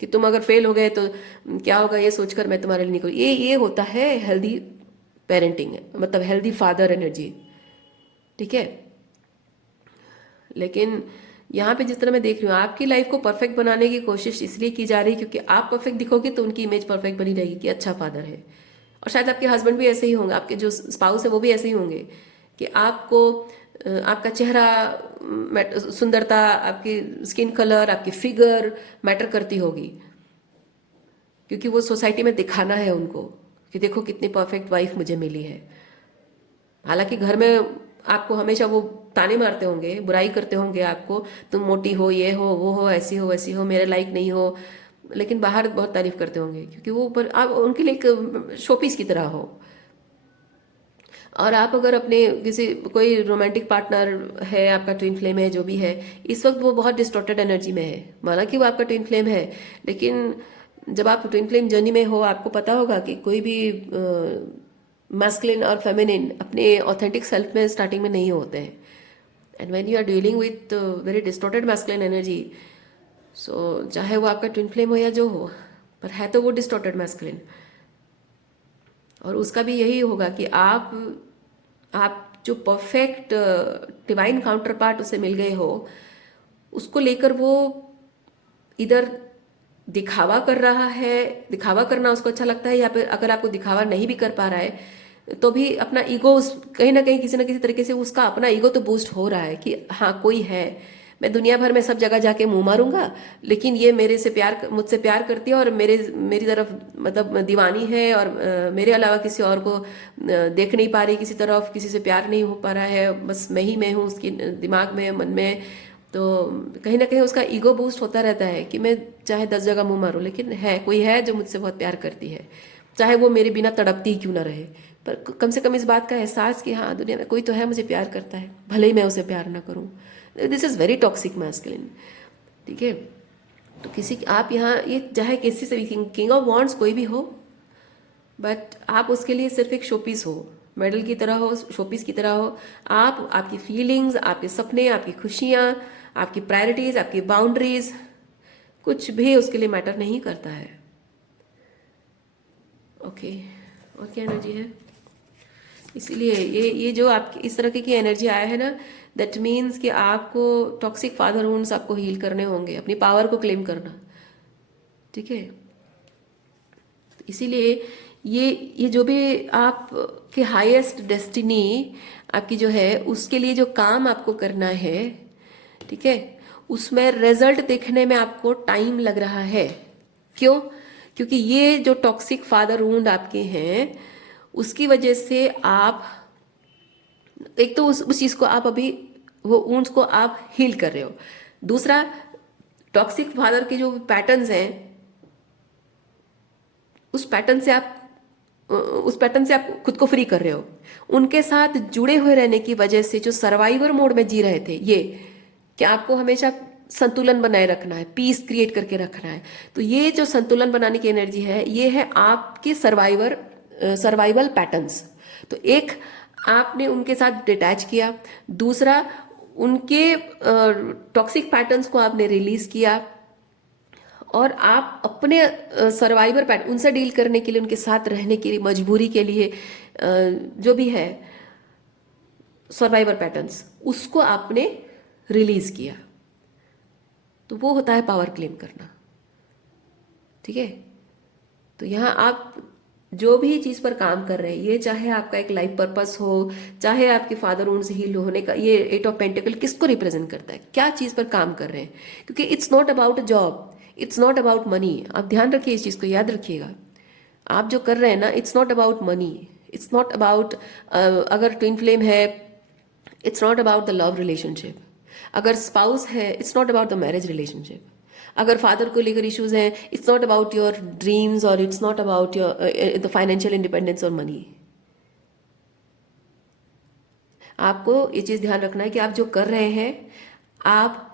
कि तुम अगर फेल हो गए तो क्या होगा ये सोचकर मैं तुम्हारे लिए नहीं करूँ। ये होता है हेल्दी पेरेंटिंग, है मतलब हेल्दी फादर एनर्जी, ठीक है। लेकिन यहाँ पे जिस तरह मैं देख रही हूँ, आपकी लाइफ को परफेक्ट बनाने की कोशिश इसलिए की जा रही है क्योंकि आप परफेक्ट दिखोगे तो उनकी इमेज परफेक्ट बनी रहेगी कि अच्छा फादर है। और शायद आपके हस्बैंड भी ऐसे ही होंगे, आपके जो स्पाउस है वो भी ऐसे ही होंगे कि आपको आपका चेहरा सुंदरता, आपकी स्किन कलर, आपकी फिगर मैटर करती होगी, क्योंकि वो सोसाइटी में दिखाना है उनको कि देखो कितनी परफेक्ट वाइफ मुझे मिली है। हालांकि घर में आपको हमेशा वो ताने मारते होंगे, बुराई करते होंगे आपको, तुम मोटी हो, ये हो, वो हो, ऐसी हो, वैसी हो, मेरे लायक नहीं हो, लेकिन बाहर बहुत तारीफ करते होंगे क्योंकि वो ऊपर आप उनके लिए एक शोपीस की तरह हो। और आप अगर अपने किसी कोई रोमांटिक पार्टनर है, आपका ट्विन फ्लेम है, जो भी है, इस वक्त वो बहुत डिस्टॉर्टेड एनर्जी में है, माना कि वो आपका ट्विन फ्लेम है, लेकिन जब आप ट्विन फ्लेम जर्नी में हो आपको पता होगा कि कोई भी मैस्कुलिन और फेमिनिन अपने ऑथेंटिक सेल्फ में स्टार्टिंग में नहीं होते हैं। And when you are dealing with very distorted masculine energy, so चाहे वो आपका ट्विन फ्लेम हो या जो हो, पर है तो वो डिस्टॉर्टेड मैस्कुलिन। और उसका भी यही होगा कि आप जो परफेक्ट डिवाइन काउंटर पार्ट उसे मिल गए हो, उसको लेकर वो इधर दिखावा कर रहा है, दिखावा करना उसको अच्छा लगता है, या फिर अगर आपको दिखावा नहीं भी कर पा रहा है तो भी अपना ईगो उस कहीं ना कहीं किसी ना किसी तरीके से उसका अपना ईगो तो बूस्ट हो रहा है कि हाँ कोई है, मैं दुनिया भर में सब जगह जाके मुंह मारूंगा, लेकिन ये मेरे से प्यार, मुझसे प्यार करती है और मेरी तरफ मतलब दीवानी है, और मेरे अलावा किसी और को देख नहीं पा रही, किसी तरफ किसी से प्यार नहीं हो पा रहा है, बस मैं हूँ उसकी दिमाग में, मन में। तो कहीं ना कहीं उसका ईगो बूस्ट होता रहता है कि मैं चाहे 10 जगह मुंह मारूं, लेकिन है कोई है जो मुझसे बहुत प्यार करती है, चाहे वो मेरे बिना तड़पती ही क्यों ना रहे, पर कम से कम इस बात का एहसास कि हाँ दुनिया में कोई तो है मुझे प्यार करता है, भले ही मैं उसे प्यार ना करूं। This is very toxic masculine, ठीक है। तो किसी आप यहाँ ये चाहे किसी से भी किंग ऑफ वॉन्ड्स कोई भी हो, बट आप उसके लिए सिर्फ एक शोपीस हो, मेडल की तरह हो, शोपीस की तरह हो। आप, आपकी फीलिंग्स, आपके सपने, आपकी खुशियाँ, आपकी प्रायोरिटीज, आपकी बाउंड्रीज, कुछ भी उसके लिए मैटर नहीं करता है। ओके, और क्या एनर्जी है? इसीलिए ये जो आपकी इस तरह की एनर्जी आया है ना, दैट मीन्स कि आपको टॉक्सिक फादर वुंड्स आपको हील करने होंगे, अपनी पावर को क्लेम करना, ठीक है। इसीलिए ये जो भी आप के हाईएस्ट डेस्टिनी आपकी जो है, उसके लिए जो काम आपको करना है, ठीक है, उसमें रिजल्ट देखने में आपको टाइम लग रहा है। क्यों? क्योंकि ये जो टॉक्सिक फादर वुंड आपके हैं, उसकी वजह से आप एक तो उस चीज को आप अभी वो वुंड्स को आप हील कर रहे हो, दूसरा टॉक्सिक फादर के जो पैटर्न्स हैं उस पैटर्न से आप उस पैटर्न से आप खुद को फ्री कर रहे हो। उनके साथ जुड़े हुए रहने की वजह से जो सर्वाइवर मोड में जी रहे थे ये, कि आपको हमेशा संतुलन बनाए रखना है, पीस क्रिएट करके रखना है, तो ये जो संतुलन बनाने की एनर्जी है ये है आपके सर्वाइवल पैटर्न्स। तो एक, आपने उनके साथ डिटैच किया। दूसरा, उनके टॉक्सिक पैटर्न्स को आपने रिलीज किया, और आप अपने सर्वाइवर पैटर्न, उनसे डील करने के लिए, उनके साथ रहने के लिए, मजबूरी के लिए, जो भी है सर्वाइवर पैटर्न्स, उसको आपने रिलीज किया। तो वो होता है पावर क्लेम करना। ठीक है, तो यहाँ आप जो भी चीज़ पर काम कर रहे हैं, ये चाहे आपका एक लाइफ पर्पस हो, चाहे आपके फादर वुंड से हील होने का, ये 8 ऑफ पेंटिकल किसको रिप्रेजेंट करता है, क्या चीज़ पर काम कर रहे हैं, क्योंकि it's not about job, it's not about money. आप ध्यान रखिए, इस चीज़ को याद रखिएगा। आप जो कर रहे हैं ना, it's not about money, it's not about, अगर ट्विन फ्लेम है, it's not about the love relationship. अगर स्पाउस है, it's not about the marriage relationship. अगर फादर को लेकर इश्यूज हैं, it's not about your dreams, और it's not about your the financial independence और मनी। आपको ये चीज़ ध्यान रखना है कि आप जो कर रहे हैं, आप,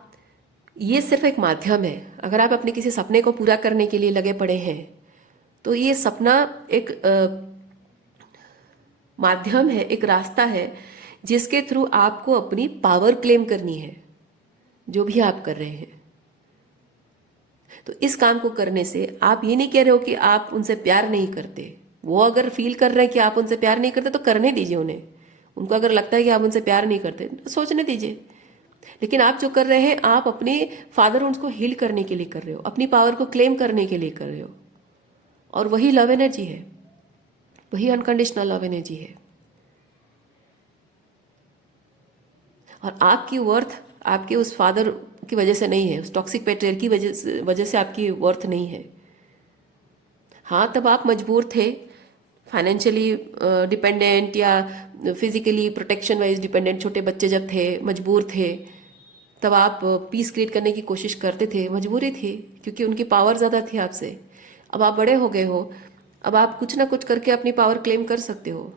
ये सिर्फ एक माध्यम है। अगर आप अपने किसी सपने को पूरा करने के लिए लगे पड़े हैं, तो ये सपना एक माध्यम है, एक रास्ता है, जिसके थ्रू आपको अपनी पावर क्लेम करनी है, जो भी आप कर रहे हैं। तो इस काम को करने से आप ये नहीं कह रहे हो कि आप उनसे प्यार नहीं करते। वो अगर फील कर रहे हैं कि आप उनसे प्यार नहीं करते, तो करने दीजिए उन्हें। उनको अगर लगता है कि आप उनसे प्यार नहीं करते, तो सोचने दीजिए। लेकिन आप जो कर रहे हैं, आप अपने फादर उनको हील करने के लिए कर रहे हो, अपनी पावर को क्लेम करने के लिए कर रहे हो, और वही लव एनर्जी है, वही अनकंडीशनल लव एनर्जी है। और आपकी वर्थ आपके उस फादर की वजह से नहीं है, उस टॉक्सिक पेट्रियर की वजह से आपकी वर्थ नहीं है। हाँ, तब आप मजबूर थे, फाइनेंशियली डिपेंडेंट या फिजिकली प्रोटेक्शन वाइज डिपेंडेंट, छोटे बच्चे जब थे, मजबूर थे, तब आप पीस क्रिएट करने की कोशिश करते थे, मजबूरी थी, क्योंकि उनकी पावर ज़्यादा थी आपसे। अब आप बड़े हो गए हो, अब आप कुछ ना कुछ करके अपनी पावर क्लेम कर सकते हो।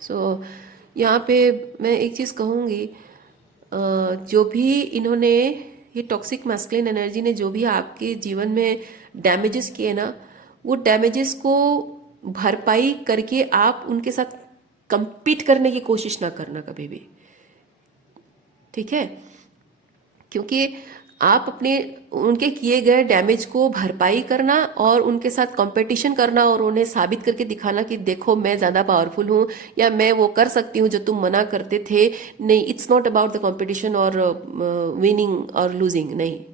सो यहाँ पे मैं एक चीज़ कहूँगी, जो भी इन्होंने, ये टॉक्सिक मैस्कुलिन एनर्जी ने जो भी आपके जीवन में डैमेजेस किए ना, वो डैमेजेस को भरपाई करके आप उनके साथ compete करने की कोशिश ना करना कभी भी। ठीक है, क्योंकि आप अपने उनके किए गए डैमेज को भरपाई करना और उनके साथ कंपटीशन करना और उन्हें साबित करके दिखाना कि देखो मैं ज़्यादा पावरफुल हूँ, या मैं वो कर सकती हूँ जो तुम मना करते थे, नहीं, it's not about the competition और विनिंग और लूजिंग। नहीं,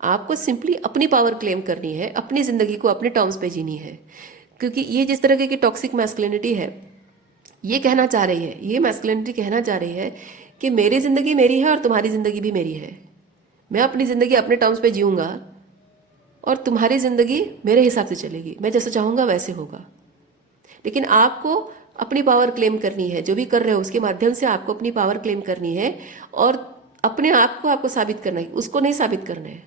आपको सिंपली अपनी पावर क्लेम करनी है, अपनी ज़िंदगी को अपने टर्म्स पे जीनी है। क्योंकि ये जिस तरह की टॉक्सिक मैस्कुलिनिटी है, ये कहना चाह रही है, ये मैस्कुलिनिटी कहना चाह रही है कि मेरी ज़िंदगी मेरी है और तुम्हारी ज़िंदगी भी मेरी है। मैं अपनी ज़िंदगी अपने टर्म्स पे जीऊँगा और तुम्हारी ज़िंदगी मेरे हिसाब से चलेगी, मैं जैसे चाहूँगा वैसे होगा। लेकिन आपको अपनी पावर क्लेम करनी है, जो भी कर रहे हो उसके माध्यम से आपको अपनी पावर क्लेम करनी है, और अपने आप को आपको साबित करना है, उसको नहीं साबित करना है।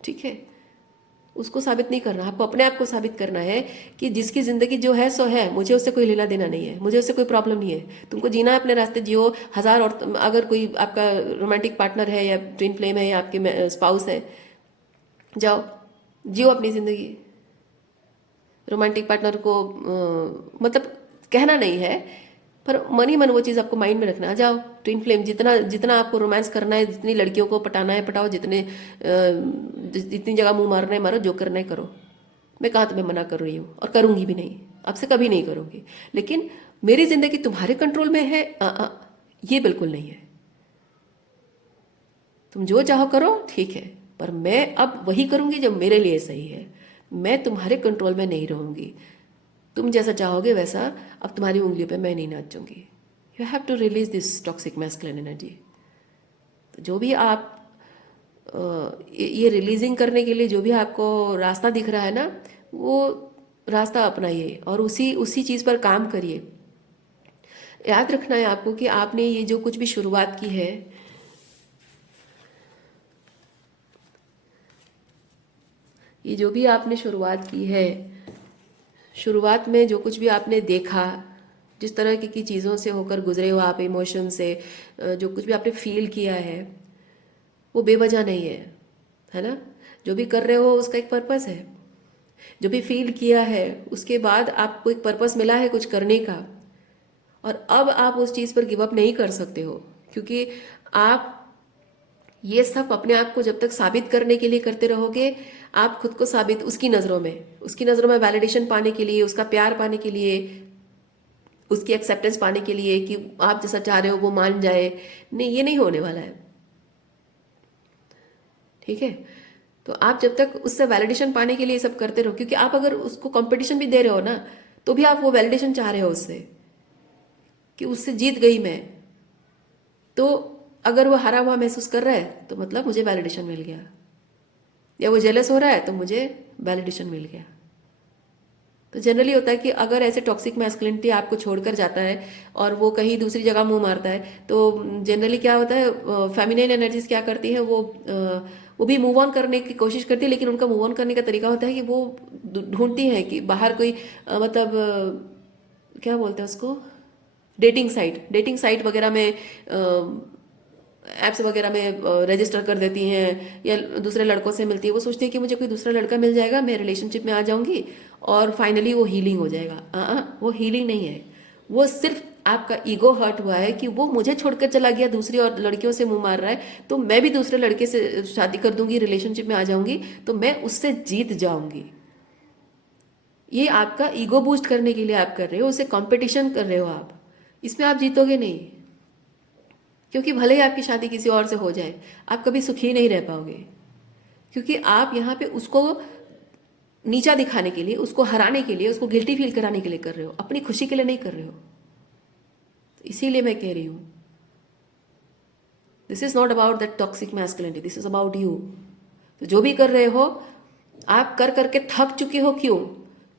ठीक है, उसको साबित नहीं करना, आपको अपने आप को साबित करना है कि जिसकी ज़िंदगी जो है सो है, मुझे उससे कोई लेना देना नहीं है, मुझे उससे कोई प्रॉब्लम नहीं है। तुमको जीना है अपने रास्ते, जियो। हजार, और अगर कोई आपका रोमांटिक पार्टनर है या ट्विन फ्लेम है या आपके स्पाउस है, जाओ जियो अपनी ज़िंदगी। रोमांटिक पार्टनर को मतलब कहना नहीं है, पर मन ही मन वो चीज़ आपको माइंड में रखना है। जाओ ट्विन फ्लेम, जितना जितना आपको रोमांस करना है, जितनी लड़कियों को पटाना है पटाओ, जितनी जगह मुंह मारना है मारो, जो करना है करो। मैं कहाँ तुम्हें मना कर रही हूँ, और करूँगी भी नहीं, आपसे कभी नहीं करूँगी। लेकिन मेरी ज़िंदगी तुम्हारे कंट्रोल में है, ये बिल्कुल नहीं है। तुम जो चाहो करो, ठीक है, पर मैं अब वही करूँगी जो मेरे लिए सही है। मैं तुम्हारे कंट्रोल में नहीं रहूँगी। तुम जैसा चाहोगे वैसा, अब तुम्हारी उंगलियों पे मैं नहीं नाचूंगी। You have to release this toxic masculine energy. तो जो भी आप ये रिलीजिंग करने के लिए जो भी आपको रास्ता दिख रहा है ना, वो रास्ता अपनाइए और उसी उसी चीज़ पर काम करिए। याद रखना है आपको कि आपने ये जो कुछ भी शुरुआत की है, ये जो भी आपने शुरुआत की है, शुरुआत में जो कुछ भी आपने देखा, जिस तरह की चीज़ों से होकर गुजरे हो आप, इमोशन से, जो कुछ भी आपने फील किया है, वो बेवजह नहीं है ना। जो भी कर रहे हो उसका एक पर्पस है। जो भी फील किया है उसके बाद आपको एक पर्पस मिला है कुछ करने का, और अब आप उस चीज़ पर गिव अप नहीं कर सकते हो, क्योंकि आप ये सब अपने आप को जब तक साबित करने के लिए करते रहोगे, आप खुद को साबित उसकी नज़रों में वैलिडेशन पाने के लिए, उसका प्यार पाने के लिए, उसकी एक्सेप्टेंस पाने के लिए कि आप जैसा चाह रहे हो वो मान जाए, नहीं, ये नहीं होने वाला है। ठीक है। तो आप जब तक उससे वैलिडेशन पाने के लिए सब करते रहो, क्योंकि आप अगर उसको कंपटीशन भी दे रहे हो ना, तो भी आप वो वैलिडेशन चाह रहे हो उससे, कि उससे जीत गई मैं। तो अगर वो हारा हुआ महसूस कर रहा है तो मतलब मुझे वैलिडेशन मिल गया, या वो जेलस हो रहा है तो मुझे वैलिडेशन मिल गया। तो जनरली होता है कि अगर ऐसे टॉक्सिक मैस्कुलिनिटी आपको छोड़कर जाता है और वो कहीं दूसरी जगह मुंह मारता है, तो जनरली क्या होता है, फेमिनिन एनर्जीज क्या करती है, वो भी मूव ऑन करने की कोशिश करती है, लेकिन उनका मूव ऑन करने का तरीका होता है कि वो ढूंढती है कि बाहर कोई मतलब क्या बोलते हैं उसको, डेटिंग साइट वगैरह में, ऐप्स वगैरह में रजिस्टर कर देती हैं, या दूसरे लड़कों से मिलती है। वो सोचती है कि मुझे कोई दूसरा लड़का मिल जाएगा, मैं रिलेशनशिप में आ जाऊंगी और फाइनली वो हीलिंग हो जाएगा। वो हीलिंग नहीं है, वो सिर्फ आपका ईगो हर्ट हुआ है कि वो मुझे छोड़कर चला गया, दूसरी और लड़कियों से मुंह मार रहा है, तो मैं भी दूसरे लड़के से शादी कर दूंगी, रिलेशनशिप में आ जाऊंगी, तो मैं उससे जीत जाऊंगी। ये आपका ईगो बूस्ट करने के लिए आप कर रहे हो, उससे कंपटीशन कर रहे हो आप। इसमें आप जीतोगे नहीं, क्योंकि भले ही आपकी शादी किसी और से हो जाए, आप कभी सुखी नहीं रह पाओगे, क्योंकि आप यहाँ पे उसको नीचा दिखाने के लिए, उसको हराने के लिए, उसको गिल्टी फील कराने के लिए कर रहे हो, अपनी खुशी के लिए नहीं कर रहे हो। इसीलिए मैं कह रही हूँ, this is not about that toxic masculinity, this is about you. तो जो भी कर रहे हो, आप कर करके थक चुके हो। क्यों?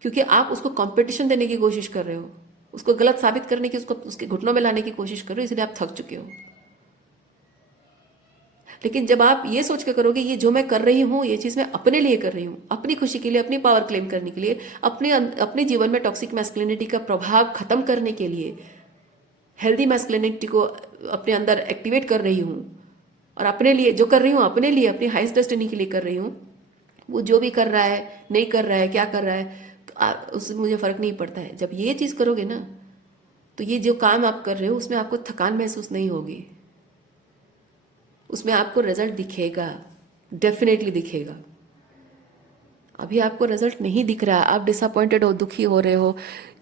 क्योंकि आप उसको कंपटीशन देने की कोशिश कर रहे हो, उसको गलत साबित करने की, उसको उसके घुटनों में लाने की कोशिश कर रहे हो, इसलिए आप थक चुके हो। लेकिन जब आप ये सोच के करोगे ये जो मैं कर रही हूँ, ये चीज़ मैं अपने लिए कर रही हूँ, अपनी खुशी के लिए, अपनी पावर क्लेम करने के लिए, अपने जीवन में टॉक्सिक मैस्कुलिनिटी का प्रभाव खत्म करने के लिए, हेल्दी मैस्कुलिनिटी को अपने अंदर एक्टिवेट कर रही हूँ, और अपने लिए जो कर रही हूँ, अपने लिए, अपनी हाईएस्ट डेस्टिनी के लिए कर रही हूँ, वो जो भी कर रहा है, नहीं कर रहा है, क्या कर रहा है, तो उससे मुझे फ़र्क नहीं पड़ता है। जब ये चीज़ करोगे ना, तो ये जो काम आप कर रहे हो उसमें आपको थकान महसूस नहीं होगी, उसमें आपको रिजल्ट दिखेगा, डेफिनेटली दिखेगा। अभी आपको रिजल्ट नहीं दिख रहा, आप डिसअपॉइंटेड हो, दुखी हो रहे हो,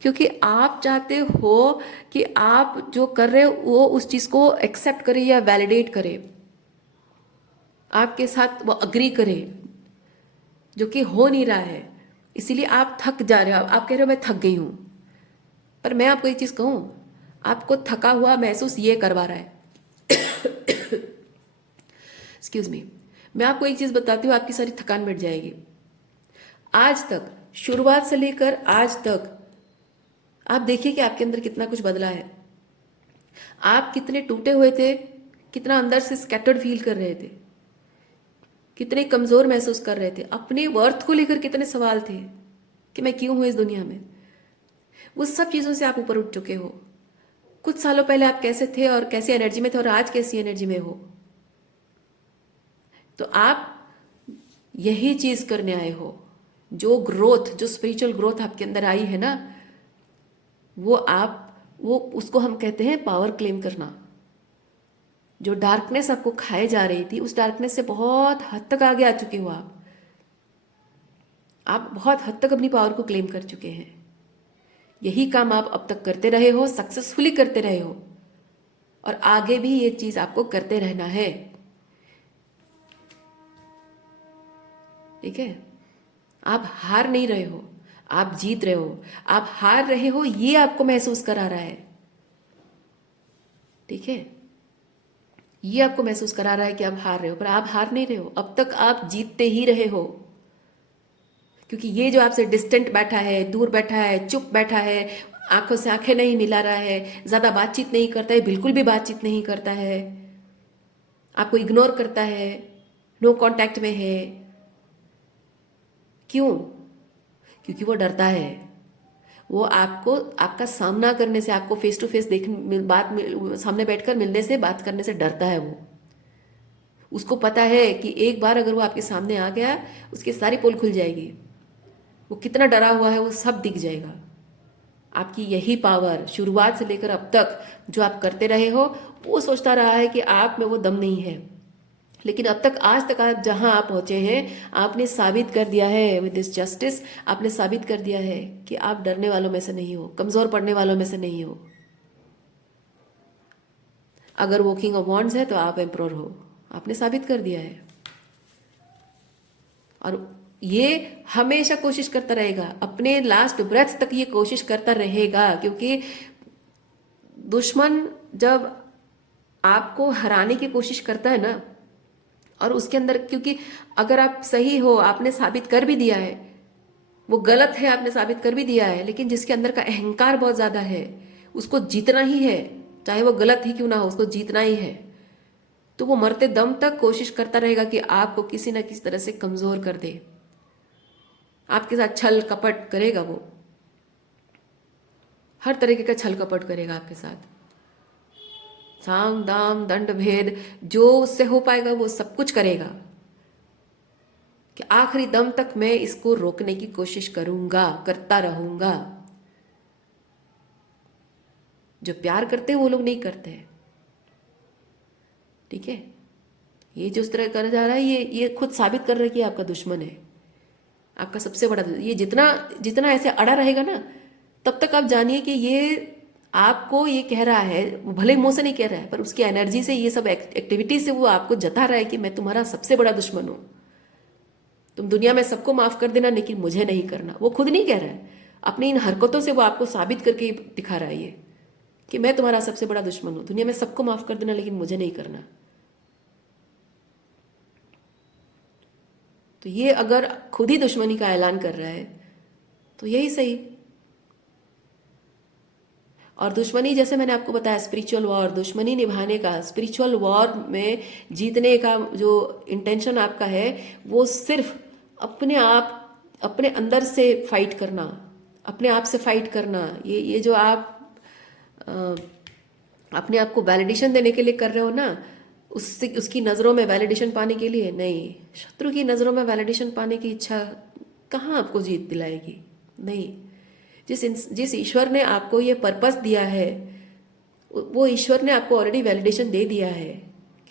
क्योंकि आप चाहते हो कि आप जो कर रहे हो वो उस चीज़ को एक्सेप्ट करे या वैलिडेट करे, आपके साथ वो अग्री करे, जो कि हो नहीं रहा है। इसीलिए आप थक जा रहे हो, आप कह रहे हो मैं थक गई हूँ। पर मैं आपको एक चीज़ कहूँ, आपको थका हुआ महसूस ये करवा रहा है, एक्सक्यूज मी, मैं आपको एक चीज़ बताती हूँ, आपकी सारी थकान मिट जाएगी। आज तक, शुरुआत से लेकर आज तक, आप देखिए कि आपके अंदर कितना कुछ बदला है। आप कितने टूटे हुए थे, कितना अंदर से स्कैटर्ड फील कर रहे थे, कितने कमज़ोर महसूस कर रहे थे, अपने वर्थ को लेकर कितने सवाल थे कि मैं क्यों हूँ इस दुनिया में। वो सब चीज़ों से आप ऊपर उठ चुके हो। कुछ सालों पहले आप कैसे थे और कैसी एनर्जी में थे, और आज कैसी एनर्जी में हो। तो आप यही चीज़ करने आए हो। जो ग्रोथ, जो स्पिरिचुअल ग्रोथ आपके अंदर आई है ना, वो उसको हम कहते हैं पावर क्लेम करना। जो डार्कनेस आपको खाए जा रही थी, उस डार्कनेस से बहुत हद तक आगे आ चुके हो आप बहुत हद तक अपनी पावर को क्लेम कर चुके हैं। यही काम आप अब तक करते रहे हो, सक्सेसफुली करते रहे हो, और आगे भी ये चीज़ आपको करते रहना है। ठीक है। आप हार नहीं रहे हो, आप जीत रहे हो। आप हार रहे हो ये आपको महसूस करा रहा है। ठीक है। ये आपको महसूस करा रहा है कि आप हार रहे हो, पर आप हार नहीं रहे हो, अब तक आप जीतते ही रहे हो। क्योंकि ये जो आपसे डिस्टेंट बैठा है, दूर बैठा है, चुप बैठा है, आंखों से आंखें नहीं मिला रहा है, ज़्यादा बातचीत नहीं करता है, बिल्कुल भी बातचीत नहीं करता है, आपको इग्नोर करता है, नो कांटेक्ट में है, क्यों? क्योंकि वो डरता है। वो आपको आपका सामना करने से, आपको फेस टू फेस सामने बैठकर मिलने से, बात करने से डरता है वो। उसको पता है कि एक बार अगर वो आपके सामने आ गया, उसकी सारी पोल खुल जाएगी। वो कितना डरा हुआ है वो सब दिख जाएगा। आपकी यही पावर शुरुआत से लेकर अब तक जो आप करते रहे हो, वो सोचता रहा है कि आप में वो दम नहीं है, लेकिन अब तक आज तक आप जहां आप पहुंचे हैं, आपने साबित कर दिया है विद दिस जस्टिस, आपने साबित कर दिया है कि आप डरने वालों में से नहीं हो, कमजोर पड़ने वालों में से नहीं हो। अगर वो किंग ऑफ वॉन्ड्स है तो आप एम्प्रोर हो, आपने साबित कर दिया है। और ये हमेशा कोशिश करता रहेगा, अपने लास्ट ब्रेथ तक ये कोशिश करता रहेगा, क्योंकि दुश्मन जब आपको हराने की कोशिश करता है ना, और उसके अंदर, क्योंकि अगर आप सही हो, आपने साबित कर भी दिया है, वो गलत है आपने साबित कर भी दिया है, लेकिन जिसके अंदर का अहंकार बहुत ज्यादा है, उसको जीतना ही है, चाहे वो गलत ही क्यों ना हो, उसको जीतना ही है। तो वो मरते दम तक कोशिश करता रहेगा कि आपको किसी ना किसी तरह से कमजोर कर दे। आपके साथ छल कपट करेगा वो, हर तरीके का छल कपट करेगा आपके साथ। साम दाम दंड भेद जो उससे हो पाएगा वो सब कुछ करेगा, कि आखिरी दम तक मैं इसको रोकने की कोशिश करूंगा, करता रहूंगा। जो प्यार करते हैं वो लोग नहीं करते हैं, ठीक है। ये जो इस तरह करा जा रहा है, ये खुद साबित कर रहा है कि आपका दुश्मन है, आपका सबसे बड़ा। ये जितना जितना ऐसे अड़ा रहेगा ना, तब तक आप जानिए कि ये आपको ये कह रहा है, वो भले मुंह से नहीं कह रहा है, पर उसकी एनर्जी से, ये सब एक्टिविटी से वो आपको जता रहा है कि मैं तुम्हारा सबसे बड़ा दुश्मन हूं। तुम दुनिया में सबको माफ कर देना, लेकिन मुझे नहीं करना। वो खुद नहीं कह रहा है, अपनी इन हरकतों से वो आपको साबित करके दिखा रहा है ये, कि मैं तुम्हारा सबसे बड़ा दुश्मन हूं, दुनिया में सबको माफ कर देना, लेकिन मुझे नहीं करना। तो ये अगर खुद ही दुश्मनी का ऐलान कर रहा है तो यही सही। और दुश्मनी, जैसे मैंने आपको बताया, स्पिरिचुअल वॉर, दुश्मनी निभाने का, स्पिरिचुअल वॉर में जीतने का जो इंटेंशन आपका है, वो सिर्फ अपने आप, अपने अंदर से फाइट करना, अपने आप से फाइट करना। ये जो आप अ, अपने आप को वैलिडेशन देने के लिए कर रहे हो ना, उससे, उसकी नज़रों में वैलिडेशन पाने के लिए नहीं, शत्रु की नज़रों में वैलिडेशन पाने की इच्छा कहाँ आपको जीत दिलाएगी? नहीं। जिस ईश्वर ने आपको ये पर्पस दिया है, वो ईश्वर ने आपको ऑलरेडी वैलिडेशन दे दिया है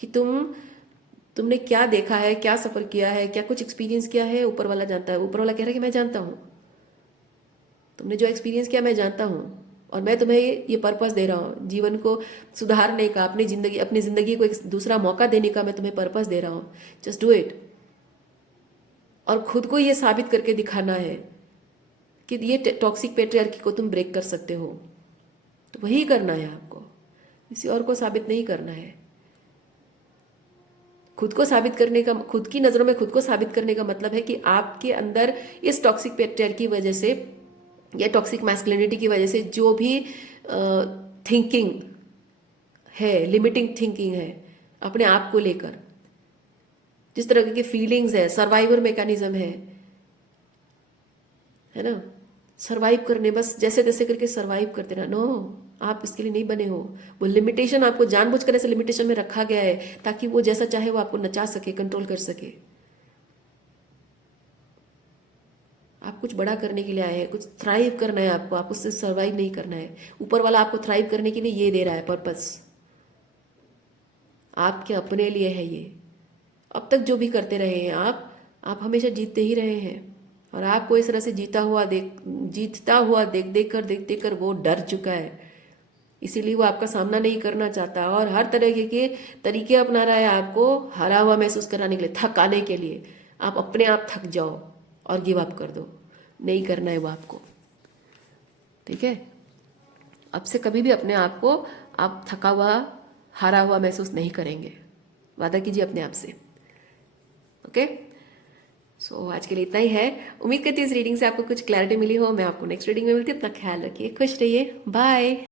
कि तुमने क्या देखा है, क्या सफर किया है, क्या कुछ एक्सपीरियंस किया है, ऊपर वाला जानता है। ऊपर वाला कह रहा है कि मैं जानता हूँ, तुमने जो एक्सपीरियंस किया मैं जानता हूँ, और मैं तुम्हें ये पर्पस दे रहा हूँ, जीवन को सुधारने का, अपनी जिंदगी को एक दूसरा मौका देने का मैं तुम्हें पर्पस दे रहा हूँ। Just do it. और खुद को ये साबित करके दिखाना है कि ये टॉक्सिक पेट्रियार्की को तुम ब्रेक कर सकते हो। तो वही करना है आपको, किसी और को साबित नहीं करना है। खुद को साबित करने का, खुद की नजरों में खुद को साबित करने का मतलब है कि आपके अंदर इस टॉक्सिक पेट्रियार्की की वजह से या टॉक्सिक मैस्कुलिनिटी की वजह से जो भी थिंकिंग है, लिमिटिंग थिंकिंग है अपने आप को लेकर, जिस तरह की फीलिंग्स है, सर्वाइवर मैकेनिज्म है ना, सरवाइव करने, बस जैसे तैसे करके सरवाइव करते रहना। नो, आप इसके लिए नहीं बने हो। वो लिमिटेशन आपको जानबूझकर ऐसे लिमिटेशन में रखा गया है ताकि वो जैसा चाहे वो आपको नचा सके, कंट्रोल कर सके। आप कुछ बड़ा करने के लिए आए हैं, कुछ थ्राइव करना है आपको, आपको सिर्फ सर्वाइव नहीं करना है। ऊपर वाला आपको थ्राइव करने के लिए ये दे रहा है पर्पस, आपके अपने लिए है ये। अब तक जो भी करते रहे हैं आप हमेशा जीतते ही रहे हैं, और आपको इस तरह से जीतता हुआ देख देख कर वो डर चुका है, इसीलिए वो आपका सामना नहीं करना चाहता, और हर तरह के तरीके अपना रहा है आपको हरा हुआ महसूस कराने के लिए, थकाने के लिए। आप अपने आप थक जाओ और गिव अप कर दो, नहीं करना है वो आपको, ठीक है। अब से कभी भी अपने आप को आप थका हुआ, हारा हुआ महसूस नहीं करेंगे, वादा कीजिए अपने आप से, ओके। सो आज के लिए इतना ही है। उम्मीद करती हूँ इस रीडिंग से आपको कुछ क्लैरिटी मिली हो। मैं आपको नेक्स्ट रीडिंग में मिलती हूँ। अपना ख्याल रखिए, खुश रहिए, बाय।